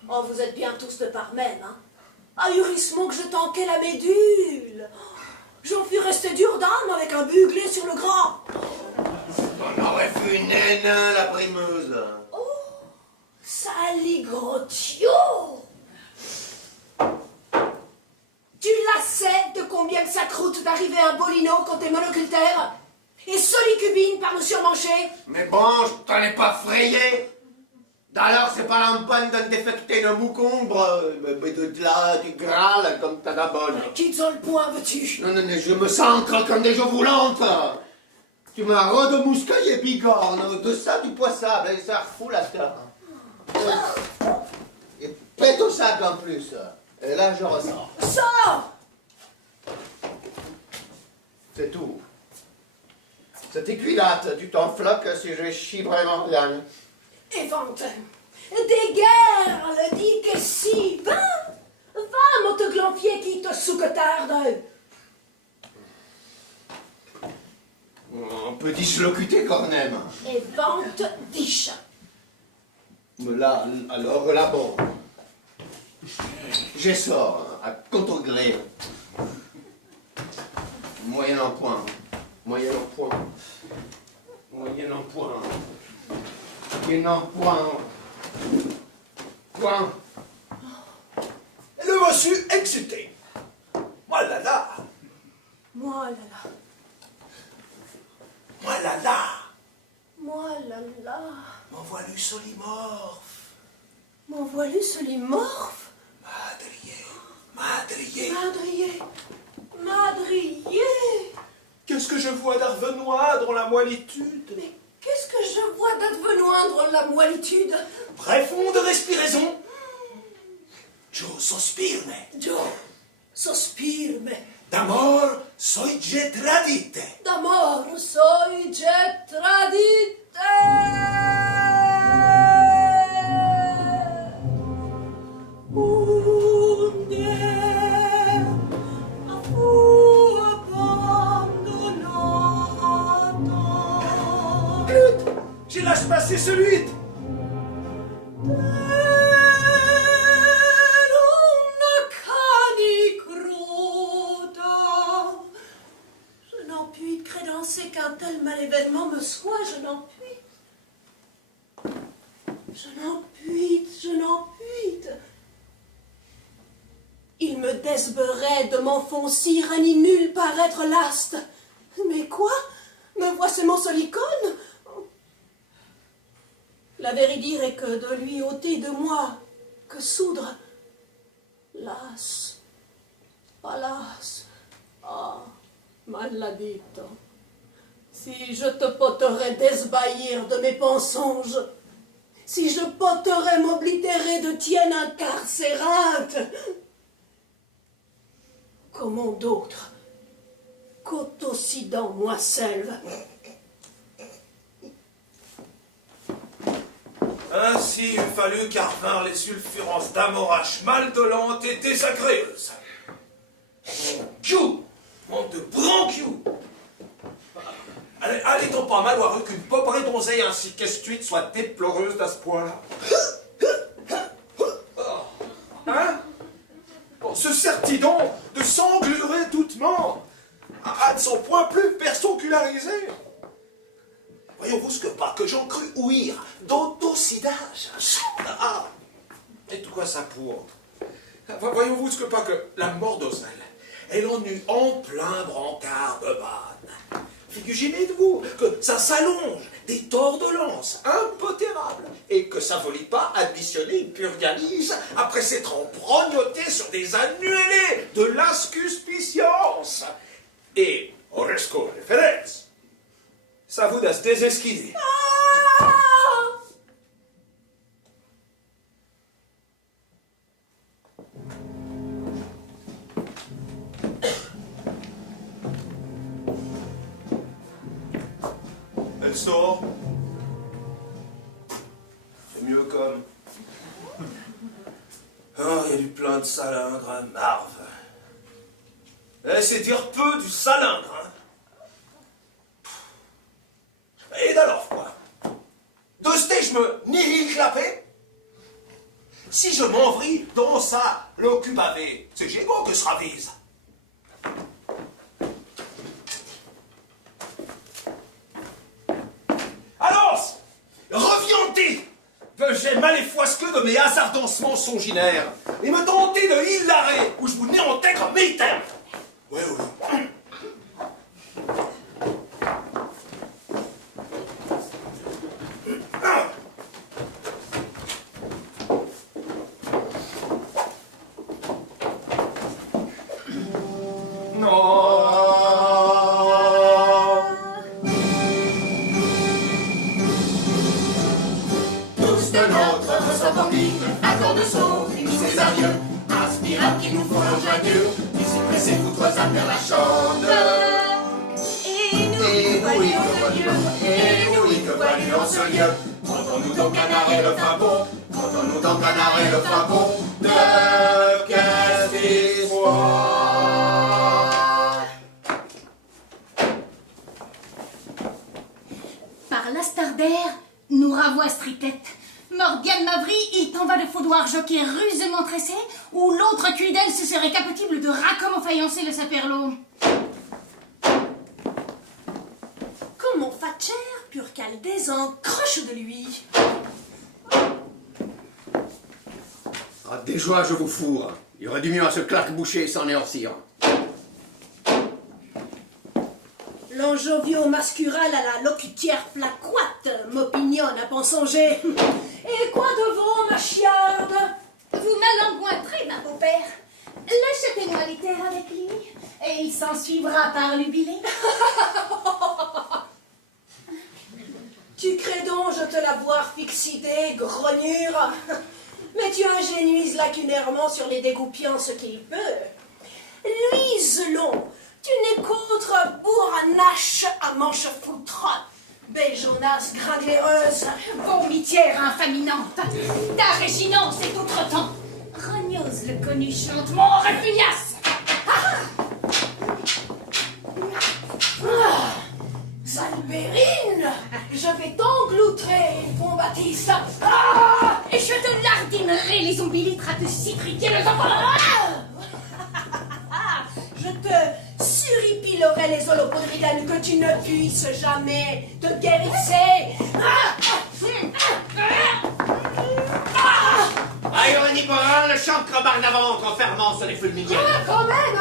Oh, vous êtes bien tous de par même, hein. Ahurissement que je tanquais la médule. J'en fus resté dur d'âme avec un buglé sur le gras. On aurait fait une naine, la primeuse. Oh, saligrotio. Tu la sais de combien que ça croûte d'arriver un bolino quand t'es monocultaire? Et solicubine par me surmancher? Mais bon, je t'en ai pas frayé. D'ailleurs, c'est pas l'empanne d'un défecté de moucombre, mais de là, du gras, là, comme t'as la bonne. Quitte le point, veux-tu? Non, non, non, je me sens comme des gens volantes. Tu m'as de mouscaille et bigorne, de ça, du poissable, et ça refoule la terre. Et pète au sac en plus. Et là, je ressors. Sors! C'est tout. Cette écuilate, tu t'en floques si je chie vraiment, Yann. Évente. Déguerre, dis que si. Va, mon te glanfier qui te souquetarde. On peut dislocuter quand même. Évente, diche. Mais là, alors là, bon. J'essore, à contre-gré. Moyennant point. Moyennant point. Moyennant point. Moyennant point. Point. Le monsieur excité. Moi là là. Moi là là. Moi là là. Moi là là. M'en voilu solimorphe. Mon voilu solimorphe. Madrier. Madrier. Madrier. Qu'est-ce que je vois d'arvenois dans la moellitude? Mais qu'est-ce que je vois d'advenoindre la moellitude? Profonde respiraison. Joe sospirme. Joe, sospirme. D'amor soige tradite. D'amor soige tradite. Unde a fu abbandonata. Flûte. J'ai lâché passer celui. Je n'en puis crédencer qu'un tel malévénement me soit, je n'en puis. Je n'en puis, je n'en puis. Il me desberait de m'enfoncir à ni nul paraître l'aste. Mais quoi? Me voici mon solicone? La vérité est que de lui ôter de moi, que soudre. Las, alas, ah, maladito. Si je te poterais desbaillir de mes pensonges, si je poterais m'oblitérer de tienne incarcérate, comment d'autres, qu'autoccidant moi selve. Ainsi eût fallu qu'arvinrent les sulfurances d'amorache maldolente et désagréeuse. Mon monde de branquiou. Allait-on pas malheureux qu'une pauvre donzeille ainsi qu'estuite soit déploreuse d'à ce point-là? Hein? Bon, ce certidon de s'englurer doutement à de son point plus persocularisé. Voyons-vous ce que pas que j'en crus ouïr d'autocidage. Ah. Et tout quoi ça pour? Voyons-vous ce que pas que la mort d'Osel, elle en eut en plein brancard de banne. Imaginez-vous que ça s'allonge des torts de lance impotérables et que ça ne volit pas additionner une purgalise après s'être embrognoté sur des annuellés de l'ascuspicience. Et, Oresco référence, ça vous se désesquiver. Elle sort. C'est mieux comme. Oh, il y a du plein de salingre à Marve. Eh, c'est dire peu du salingre, hein. Et d'alors quoi? De ce je me nihil clapé? Si je m'envrie dans ça, l'occupavé, c'est Gégo que se ravise. Allons, reviendez! Veux-je maléfoisque de mes hasardancements songinaires et me tenter de hilarer où je vous néantais comme militaire. Ouais, ouais. Tous de notre lui, accorde son et tous ses adieux. Aspirate qui nous font leur joyeux, ici pressé, fous-toi à faire la chante. Et nous, Et oui, que vois-tu en ce lieu? Entends-nous donc un arrêt le fin bon, entends-nous donc un arrêt le fin bon de Castéfoire. par l'Astardaire, nous ravoie Stritette. Mordiane Mavry, il t'en va de faudoir jockey rusement tressé, ou l'autre cuidelle se serait capable de racom faïencer le saperlo. Comment Fatcher, pur Caldès, en croche de lui. Ah, des joies, je vous fourre. Il aurait dû mieux à ce claque-boucher sans néorcir. L'enjovio mascural à la locutière placoite m'opinionne à pensonger. Et quoi de vous, ma chiarde? Vous m'alangointrez, ma beau-père. L'achetez-moi les terres avec lui, et il s'en suivra par l'ubilé. Tu crées donc je te l'avoir fixité, grognure? Mais tu ingénuises lacunairement sur les dégoupillants ce qu'il peut. Luiselon, tu n'es qu'autre bourranache à manche foutre. Béjonasse gringléreuse. Vomitière infaminante, ta réginance est outre-temps. Rognose le connu chante, mon refugnasse. Salbérine, je vais t'engloutrer, bon Baptiste. Ah, Et je te lardinerai les ombilitres à te citriquer le je te suripilerai les holopodridanes que tu ne puisses jamais te guérisser. Ironie Boran, le chancre barnavante en fermant sur les fulminiennes. Quand même,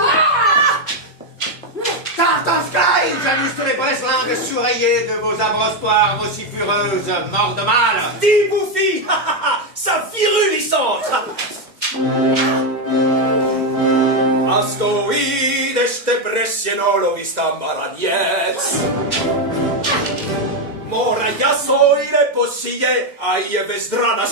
Tartansky, j'ajuste les breslingues surrayées de vos abrospoirs vocifureuses, morts de mal. Dis, bouffi! Ça virulissante! Astoides te pressienolo vistam baraniets. Mora jasoile possije, aie vezdrana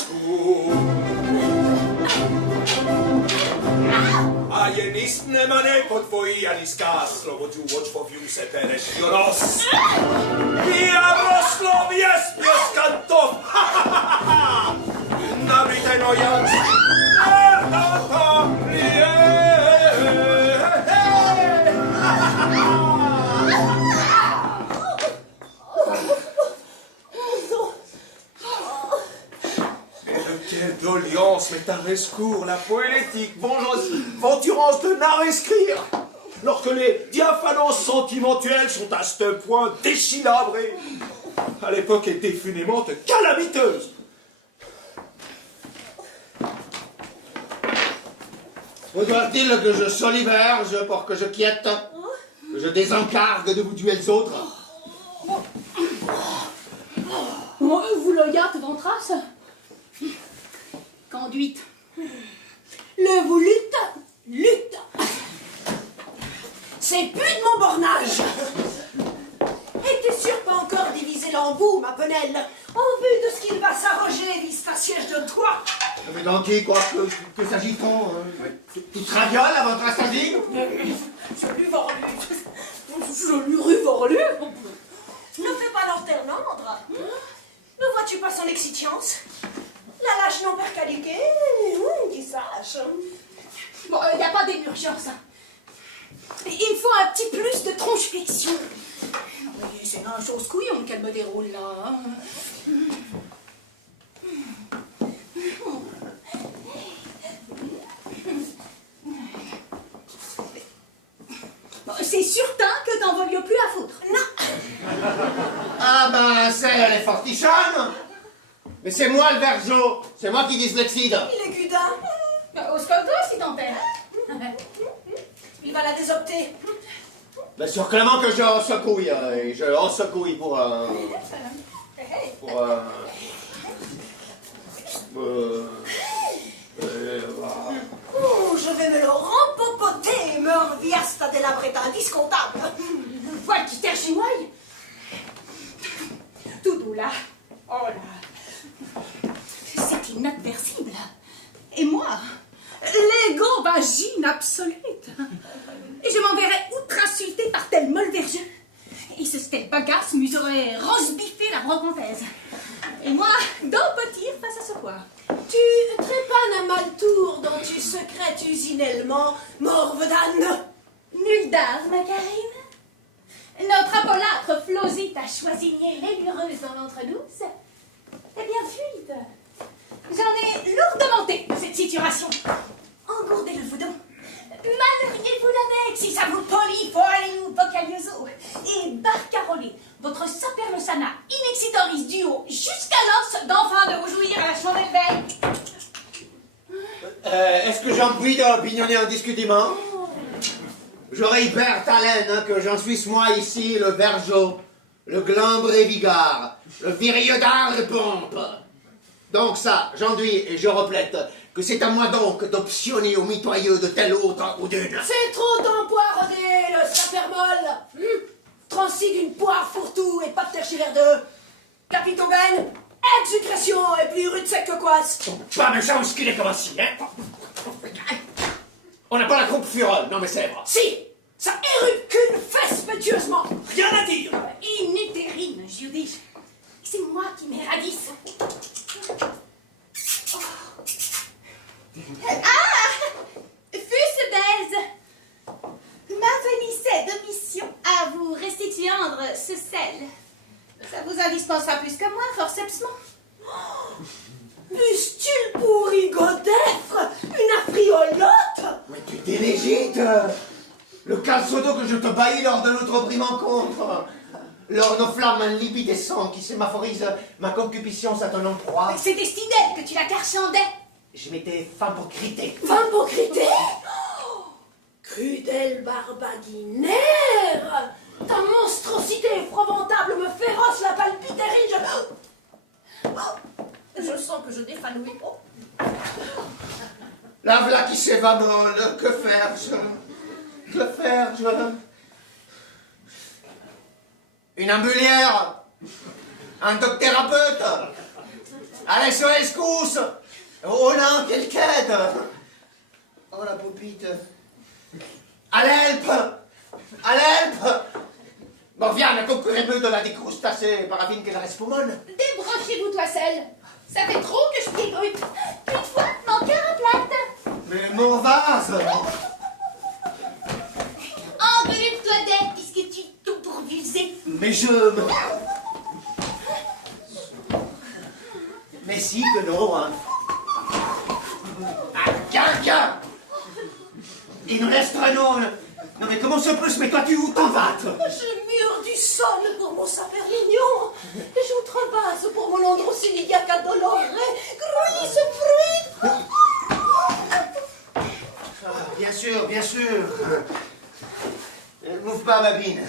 Aie nistne mane pod voianis castro, vođu vočpovius e peresionos. Diaboslovies pioscantov! Nabite nojans! Erdata Quelle doliance, mais ta rescours, la poétique, venturance de n'arrescrire, lorsque les diaphanances sentimentuelles sont à ce point déchilabrées, à l'époque est défunément calamiteuse. Faudra-t-il que je soliberge pour que je quiette, que je désencargue de vous duels autres? Vous le gâte ventrasse. Conduite. le vous lutte. C'est plus de mon bornage. Es-tu sûr pas encore diviser l'embout, ma penelle, en vue de ce qu'il va s'arroger, vista siège de toi? Mais dans qui, quoi, que s'agit-on? Tu te ravioles à votre astasie? Je lui révorlu. Ne fais pas l'orternandre. Ne vois-tu pas son exitience? La lâche non percaliquée, qui sache. Bon, il n'y a pas d'émergence. Il me faut un petit plus de tronche-flexion. Oui, c'est une chose couillon qu'elle me déroule là. Bon, c'est certain que t'en vas mieux plus à foutre. Non. Ah ben, c'est les fortichanes. Mais c'est moi le vergeot, c'est moi qui dyslexide. Il est gudin. Au scoto, si t'en perds. Il va la désopter. Bien sûr Clément que je en secouille, et je en secouille pour Oh, je vais me le rempopoter, meur viasta de la breta discontable. Voilà qui terchimoille. Tout doux là. Oh là. C'est inadversible. Et moi, l'égo-vagine absolute. Et je m'enverrais outre-insulté par tel molvergeux. Et ce tel bagasse m'userait rose-biffé la brocomtaise. Et moi, d'en pâtir face à ce poids. Tu trépanes un mal tour dont tu secrètes usinellement, morve d'âne. Nul d'art, ma Karine. Notre apolâtre Flosite a choisigné l'élureuse dans l'antre douce. Eh bien, fuite. J'en ai lourdement monté de cette situation. Engourdez le voudon. Malriez-vous l'avec si ça vous polie ou vocalioso. Et barcarolez votre sapernosana inexitoris duo jusqu'à l'os d'enfin de vous jouir à la chandelle veille. Est-ce que j'en puis d'opinionner indiscutément? J'aurais hyper talent que j'en suis moi ici, le Vergeau, le Glambré Vigard, le Virieux d'art de pompe. Donc ça, j'enduis et je replète que c'est à moi donc d'optionner au mitoyeux de tel autre ou d'une. C'est trop d'empoirodé, le sapermol. Transi d'une poire fourre-tout et pas de terchivers deux. Capitone, exécration et plus rude sec que quoice. Pas méchant ce qu'il est comme si, hein? On n'a pas la croupe furole, non mais c'est vrai. Si, ça érupcule fespétueusement. Rien à dire. Inutérine, Judy. C'est moi qui m'éradisse. Oh. Ah! Fût-ce baise! M'avenissait de mission à vous restituendre ce sel. Ça vous indispensera plus que moi, forcément. Pustule pourri godèfre, une afriolote. Mais tu t'es légite. Le calçodo que je te baillis lors de notre prime rencontre. Lors nos flammes libidescentes qui sémaphorisent ma concupiscence à ton emploi. C'est destiné que tu la carchandais. Je m'étais fampocrité. Vampocrité? Crudel barbaguinaire. Ta monstrosité effrontable me féroce la palpitérine. Je sens que je défanouis. La v'là qui s'évabole, que faire-je? Que faire-je? Une ambulière? Un docthérapeute? Allez, SOS cousse! Oh non, quelle quête! Oh la poupite! À l'helpe! À l'helpe! Bon, viens, la concurrence de la décroustacée paraffine que la respoumone. Débrochez-vous, toi seul. Ça fait trop que je t'écoute. Une fois, mon cœur à plate. Mais mon vase! Englupe-toi d'elle, puisque tu es tout pourvusé. Mais je me... Mais si que non, hein. Ah, tiens! Il nous reste un nom. Non mais comment ça peut se mettre? Toi, tu où t'en vas? Je mure du sol pour mon saper mignon. J'outrepasse pour mon androciliac adoloré. Grouillis ce fruit. Bien sûr, bien sûr. M'ouvre pas, Babine.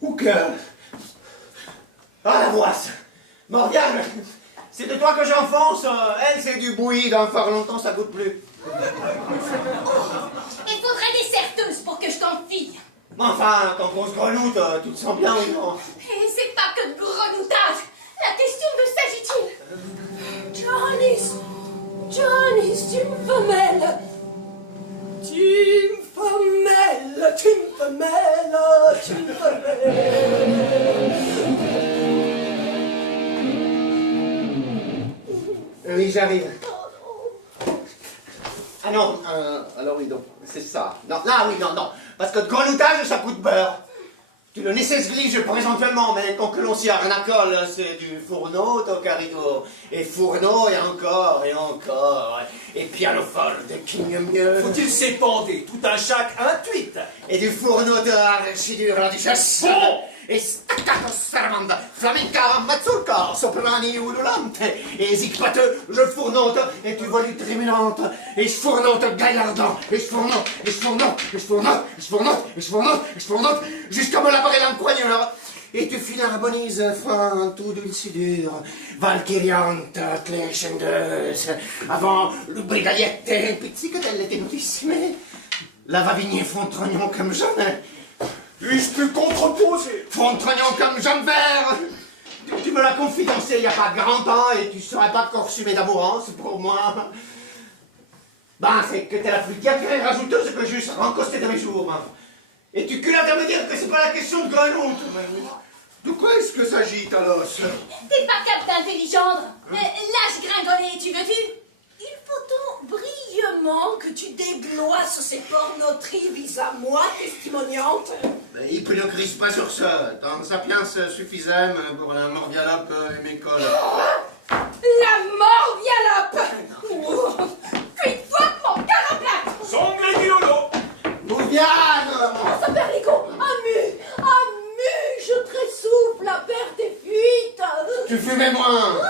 Ou que... Ah, la voisse. Morgane, c'est de toi que j'enfonce. Elle, c'est du bouilli. D'en faire longtemps, ça goûte plus. Il faudrait des certeuses pour que je t'en fie. Enfin, ton grosse greloute, tu te sens bien ou non? Et c'est pas que de grenoutage. La question de s'agit-il? Janice, tu me femelles. Tu me femelles, tu me femelles, tu me femelles. Oui, j'arrive. Ah non, alors oui, donc, c'est ça. Non, là, oui, non. Parce que de greloutage, ça coûte beurre. Tu le nécessites pour éventuellement, mais tant que l'on s'y arnacole, c'est du fourneau, tocarino, et fourneau, et encore, et pianophone de King mieux. Faut-il s'épander tout un chac intuite? Et du fourneau de archidure la duchesse. Bon. Et staccato sermanda, flamenca mazurka, soprani ululante, et zicpate, je fournote, et tu volis trémulante, et je fournote gaillardant, et je fournote, jusqu'à me laborer l'empoignure. Et tu philharmonises fin tout dulcidure, valkyriante, crescendeuse, avant le brigadiette, pizzicadelle tenutissime. La va vigner Fontrognon comme jamais. Puis-je pu contreposer? Fontrognon comme jambe vert. Tu me l'as confidentié il n'y a pas grand temps et tu ne serais pas consumé d'amourance pour moi. Ben, c'est que t'es la plus diacre et rajouteuse que j'eusse rencostée de mes jours. Et tu culottes à me dire que c'est pas la question de Grenon. De quoi est-ce que s'agit, Talos? T'es pas capable d'intelligendre. Lâche gringoler, tu veux-tu? Il faut donc brillamment que tu dégloisses ces pornoteries vis-à-moi testimoniantes. Mais il ne crise pas sur ça. Tant sapiens suffisait pour la morvialope et mes cols. La morvialope! Oh, cuite-toi mon caraplat! Sanglé Guilolo! Mouviane! Ça perd les coups! Je tressouffle la perte des fuites! Tu fumais moins!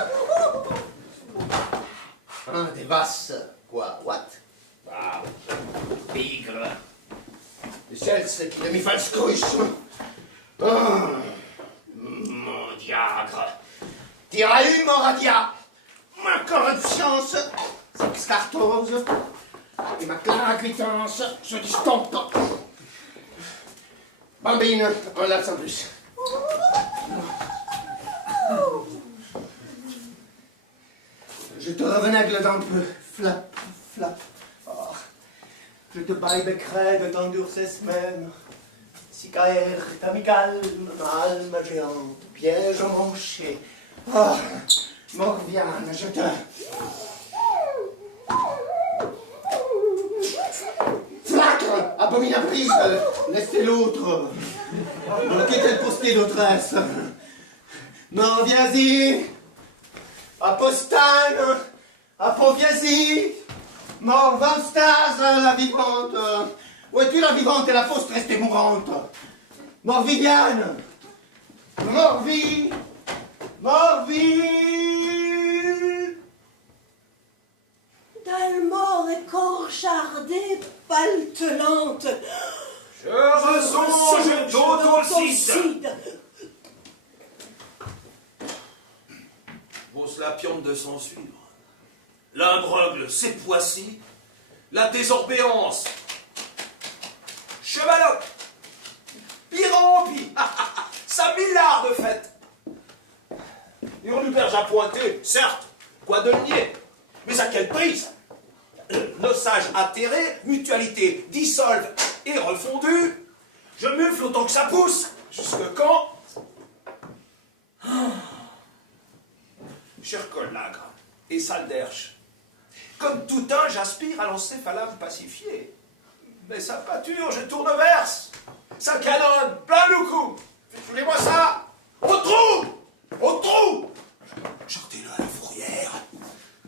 Hein, des vasses. Quoi? What? Ah, pigre. Le ciel, c'est qui mi falscruche. Oh, mon diagre. Tiraille, moradia. Ma corruption, s'excartose. Et ma clariquitance se distompe. Bambine, un laps en plus. Je te revenègle d'un peu. Flap, flap. Oh. Je te baille becquerai de t'endurcesse même. Sicaère, amicale, ma alme géante, piège emmanché. Oh, Morviane, je te... Flacre, abominatrice, laissez l'autre. Quittez le posté d'autresse. Morviasi, apostane, apoviasi, morvanstase, la vivante. Où es-tu la vivante et la fausse restée mourante? Morviviane, Morvi, Morvi. Dalmor écorchardée, paltelante. Je ressonge d'autocide. Vos lapionnes de s'en suivre. L'imbrogle, c'est Poissy. La désorbéance. Chevaloc. Pirampi. 5000 lards de fête. Hurluberge à pointer, certes, quoi de le nier. Mais à quelle prise? Noçage atterré, mutualité dissolve et refondue. Je mufle autant que ça pousse. Jusque quand? Cher collagre et salderche, comme tout un, j'aspire à l'encéphalame pacifié. Mais sa pâture, je tourne verse. Ça canonne, plein le coup. Voulez-moi ça? Au trou! Au trou! Chartez-le à la fourrière.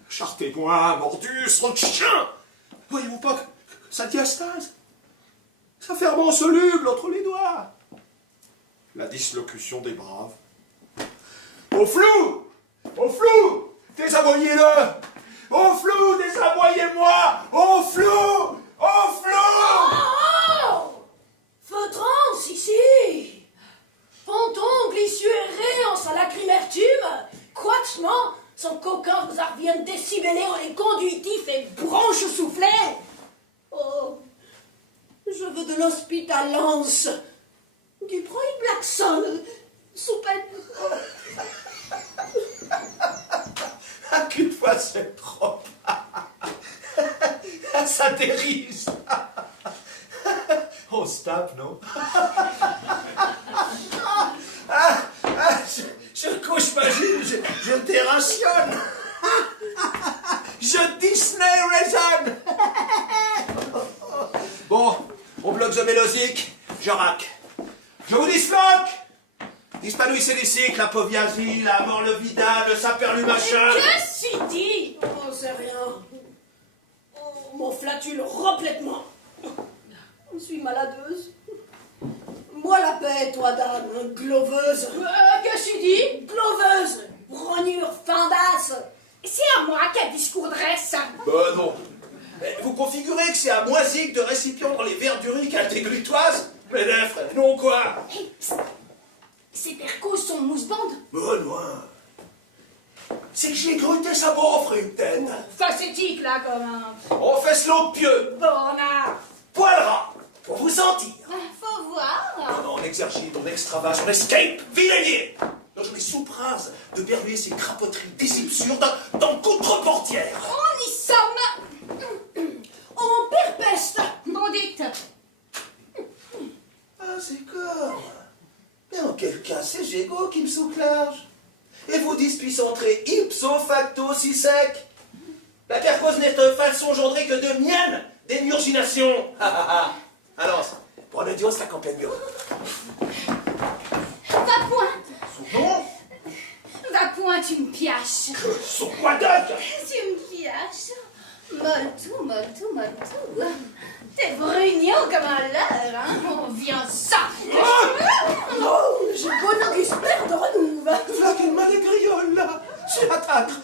Chartez-moi, mordu, sang de chien! Voyez-vous pas que ça diastase? Ça ferment soluble entre les doigts. La dislocution des braves. Au flou! Au flou! Désavoyez-le! Au flou, désavoyez-moi! Au flou! Au flou! Oh! Feutrance ici! Ponton, glissuéré en sa lacrimertume, quatchement, son coquin vous en revient décibellé en les conduitifs et branches soufflées. Oh, je veux de l'hospitalance, du Broy Blackson, sous peine. Qu'une fois c'est trop. Ça dérive. On se tape, non? Je couche ma juge, je dérationne. Je Disney raisonne. Bon, on bloque The Mélosique, je raque. Je vous disloque. Dispanouissez les cycles, la poviasie, la mort le vidal, le saperlu machin. Que si dit? Oh, c'est rien. Oh, mon flatule complètement. Je suis maladeuse. Moi la paix, toi, dame, gloveuse. Que si dit? Gloveuse, brognure, findasse. C'est à moi quel discours dresse. Ben non. Mais vous configurez que c'est à Moisique de récipient dans les verres d'urique à déglutoise? Mais frère, non quoi? Hé, psst. Ces percos sont mousse-bande. Benoît. C'est que j'ai grutté sa m'offre une tête. Facétique, là, comme un... On fait l'eau pieux. Bornard. poil ras, pour vous sentir. Faut voir. On exerce, on extravase, on escape, vilainier. Donc je mets sous prince de berluer ces crapoteries déceptions dans contre-portière. On y sommes. En perpeste. Bon dites. Ah, c'est comme. Mais en quel cas, c'est Gégo qui me souclage. Et vous dispucenterez ipso facto si sec. La pire cause n'est façon engendrée que de mienne d'émurgination. Alors, prenez Dios la campagne. Va point. Son nom, Va point, tu me piaches. son quoi d'œil. Tu me piaches. Molto. T'es brugnon comme un leurre, hein. On vient ça. Oh, j'ai bon augustin de renouve. Voilà qu'elle m'a des grioles, là. C'est la tâtre.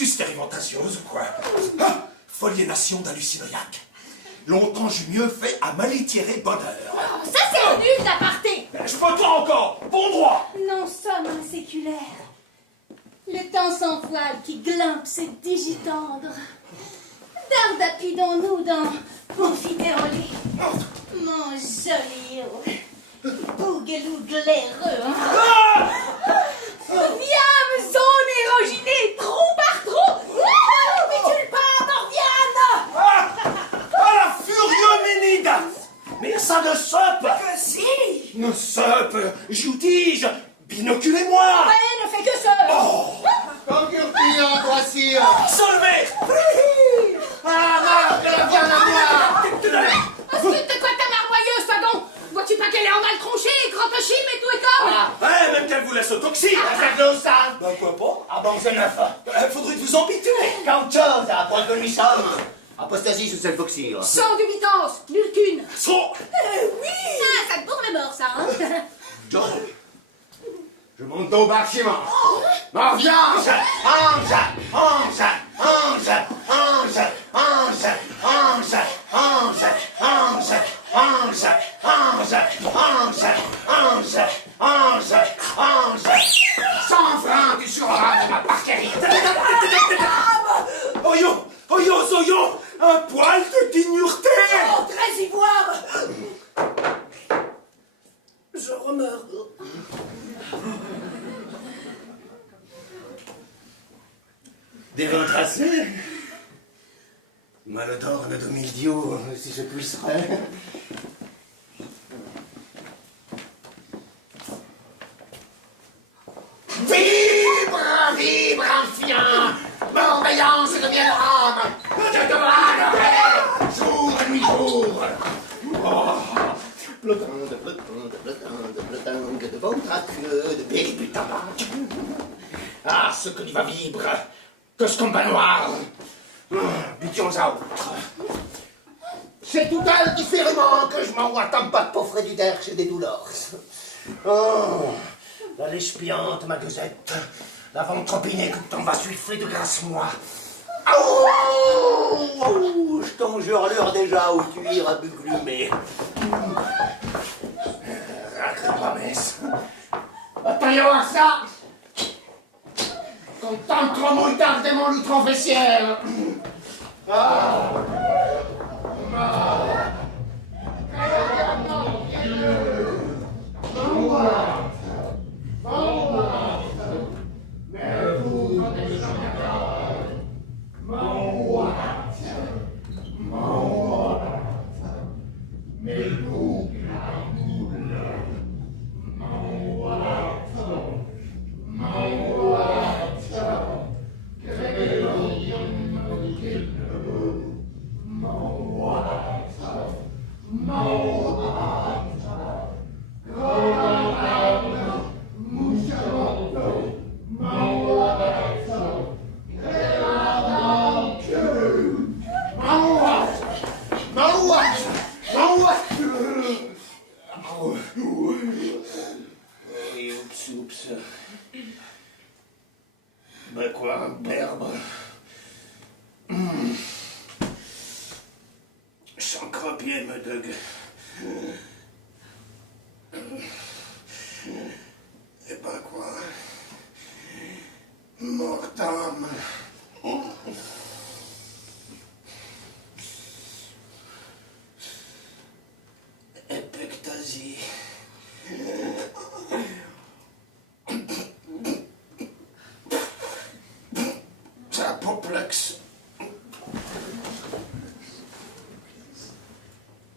Expérimentatieuse, quoi. Ah, foliénation d'hallucinoïaque. Longtemps j'eus mieux fait à m'allitiérer bonheur. Oh, ça c'est nul d'aparté. Je peux pas encore. Bon droit. Non sommes séculaires. Le temps sans voile qui glimpe ses digitendres. Dardapidons-nous dans Confiteroler. Mon joli héros. Bougelou-glaireux. Viens, zone éroginée, trou par trou. Mais tu le pas, Morviane. Ah, la furieux Ménide. Mais ça ne sope. Que si. Ne sope, j'outige. Binoculez-moi. Ouais, ne fait que ça. Concurtir en Croatie. Solvez. Ah, marque la viande à moi. Ensuite, de quoi ta marmoyeuse, Fagon? Vois-tu pas qu'elle est en mal tronché, crotochime et tout est comme? Ouais, même qu'elle vous laisse au toxique. Faire de ça. Ben quoi pas. Ah bon, c'est neuf. Faudrait vous embêter. Qu'autre chose, à point que nous sommes. Apostasie sous cette foxy. Sans dubitance, nulle qu'une. Son. Ah, ça te bourre le mort, ça, hein? Je monte au bâtiment. Morviance. Ange. 100 francs, tu seras de ma parquerie. Oyo, un poil de dignureté. Oh, très ivoire. Je remeurs. Des vins tracés. Malodorne de mildiou, si je puisserais. Vibre, ancien. Morveillance de miel âme. Je te braderai, jour et nuit-jour. Plotande de votre queue de début tabac. Ah, ce que tu vas vibrer, que ce combat noir. Butions à autre. C'est tout indifféremment que je m'envoie tant pas de pauvre du d'air chez des douleurs. Oh, la lèche piante, ma gueusette. La ventre opinée que t'en vas suifler de grasse-moi. Oh, je t'enjure l'heure déjà où tu iras buglumer. Racrabamès. Attends, y voir ça. Content trop mouillarde mon loutre fessière. Ah. Oups. Ben quoi, berbe. Sans cropier me dug. Et ben quoi. Mortam. complexe.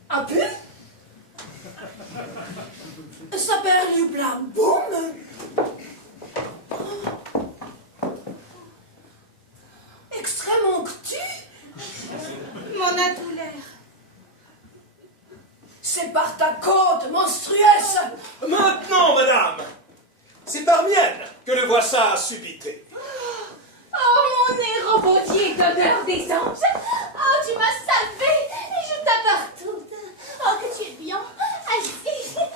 Un peu? Ça perd du bla boum. Extrêmement tu. M'en a tout l'air. C'est par ta côte monstrueuse. Maintenant, madame, c'est par mienne que le voisin a subité. Oh, mon nez robotier d'honneur des anges. Oh, tu m'as salvé et je t'appartout. Oh, que tu es bien. Assis, assis,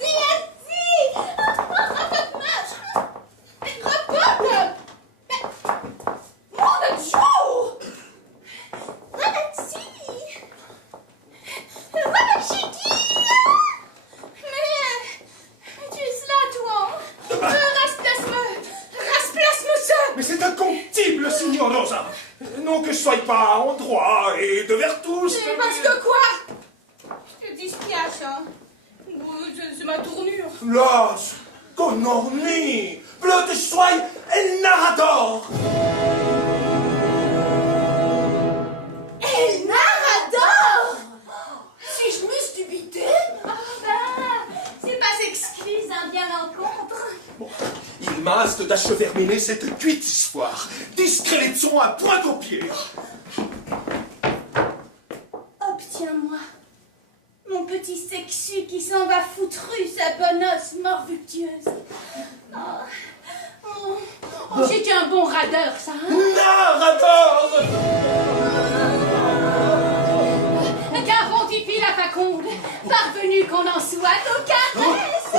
assis. Rapote. Mon Dieu. Rapatie. Rapachiki. Mais tu es là, toi. Rasplace-moi ça. Mais c'est incomptible, signor Rosa. Non que je sois pas en droit et de Vertus. Mais parce que quoi? Je te dispiace, hein. C'est ma tournure. Las, conorni, blöde soy el narrador. El narrador. Si je m'eusse dubité. C'est pas s'excuse, hein, bien l'encontre. Il m'aste d'acheverminer cette cuite histoire. Discrétion à point au pied. Obtiens-moi mon petit sexu qui s'en va foutru sa bonne os mort vuctueuse. Oh, j'ai qu'un bon radeur, ça, hein? Narrador. Qu'un rondipie la faconde, parvenu qu'on en soit aux caresses.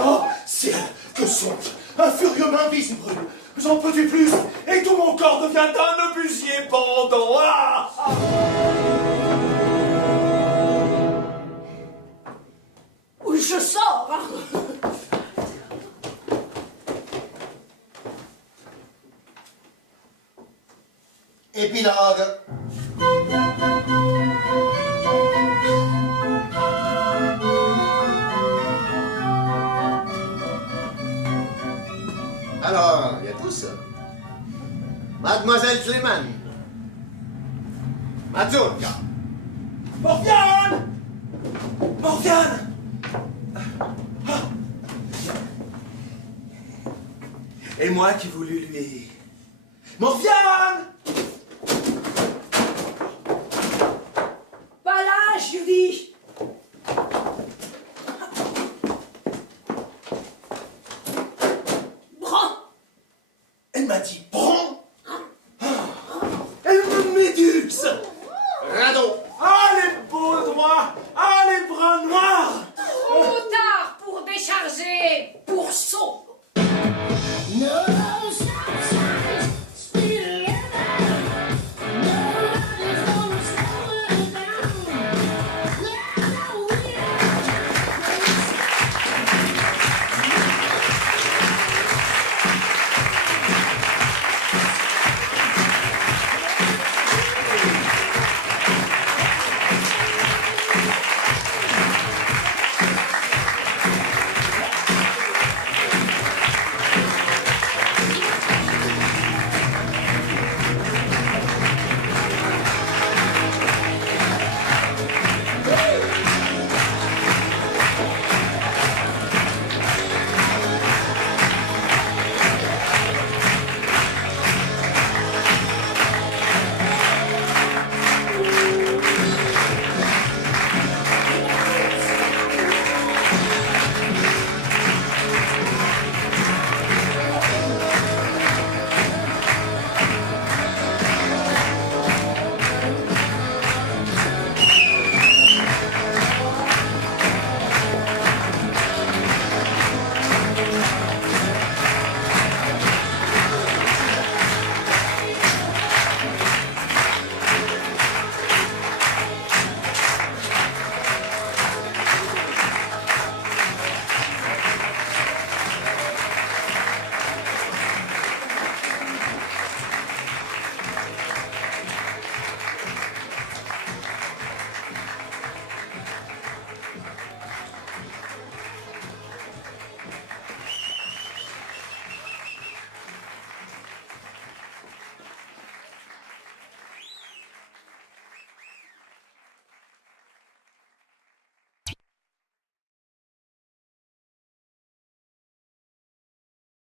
Oh, ciel, que songe. Un furieux main vis brûle. J'en peux-tu plus? Et tout mon corps devient un obusier pendant. Ah! Où je sors. Épilogue. Alors, il y a tous. Mademoiselle Slimane. Mazurka. Morgane! Morgane! Et moi qui voulus lui... Morgane! Pas là, Julie. Elle m'a dit, prends!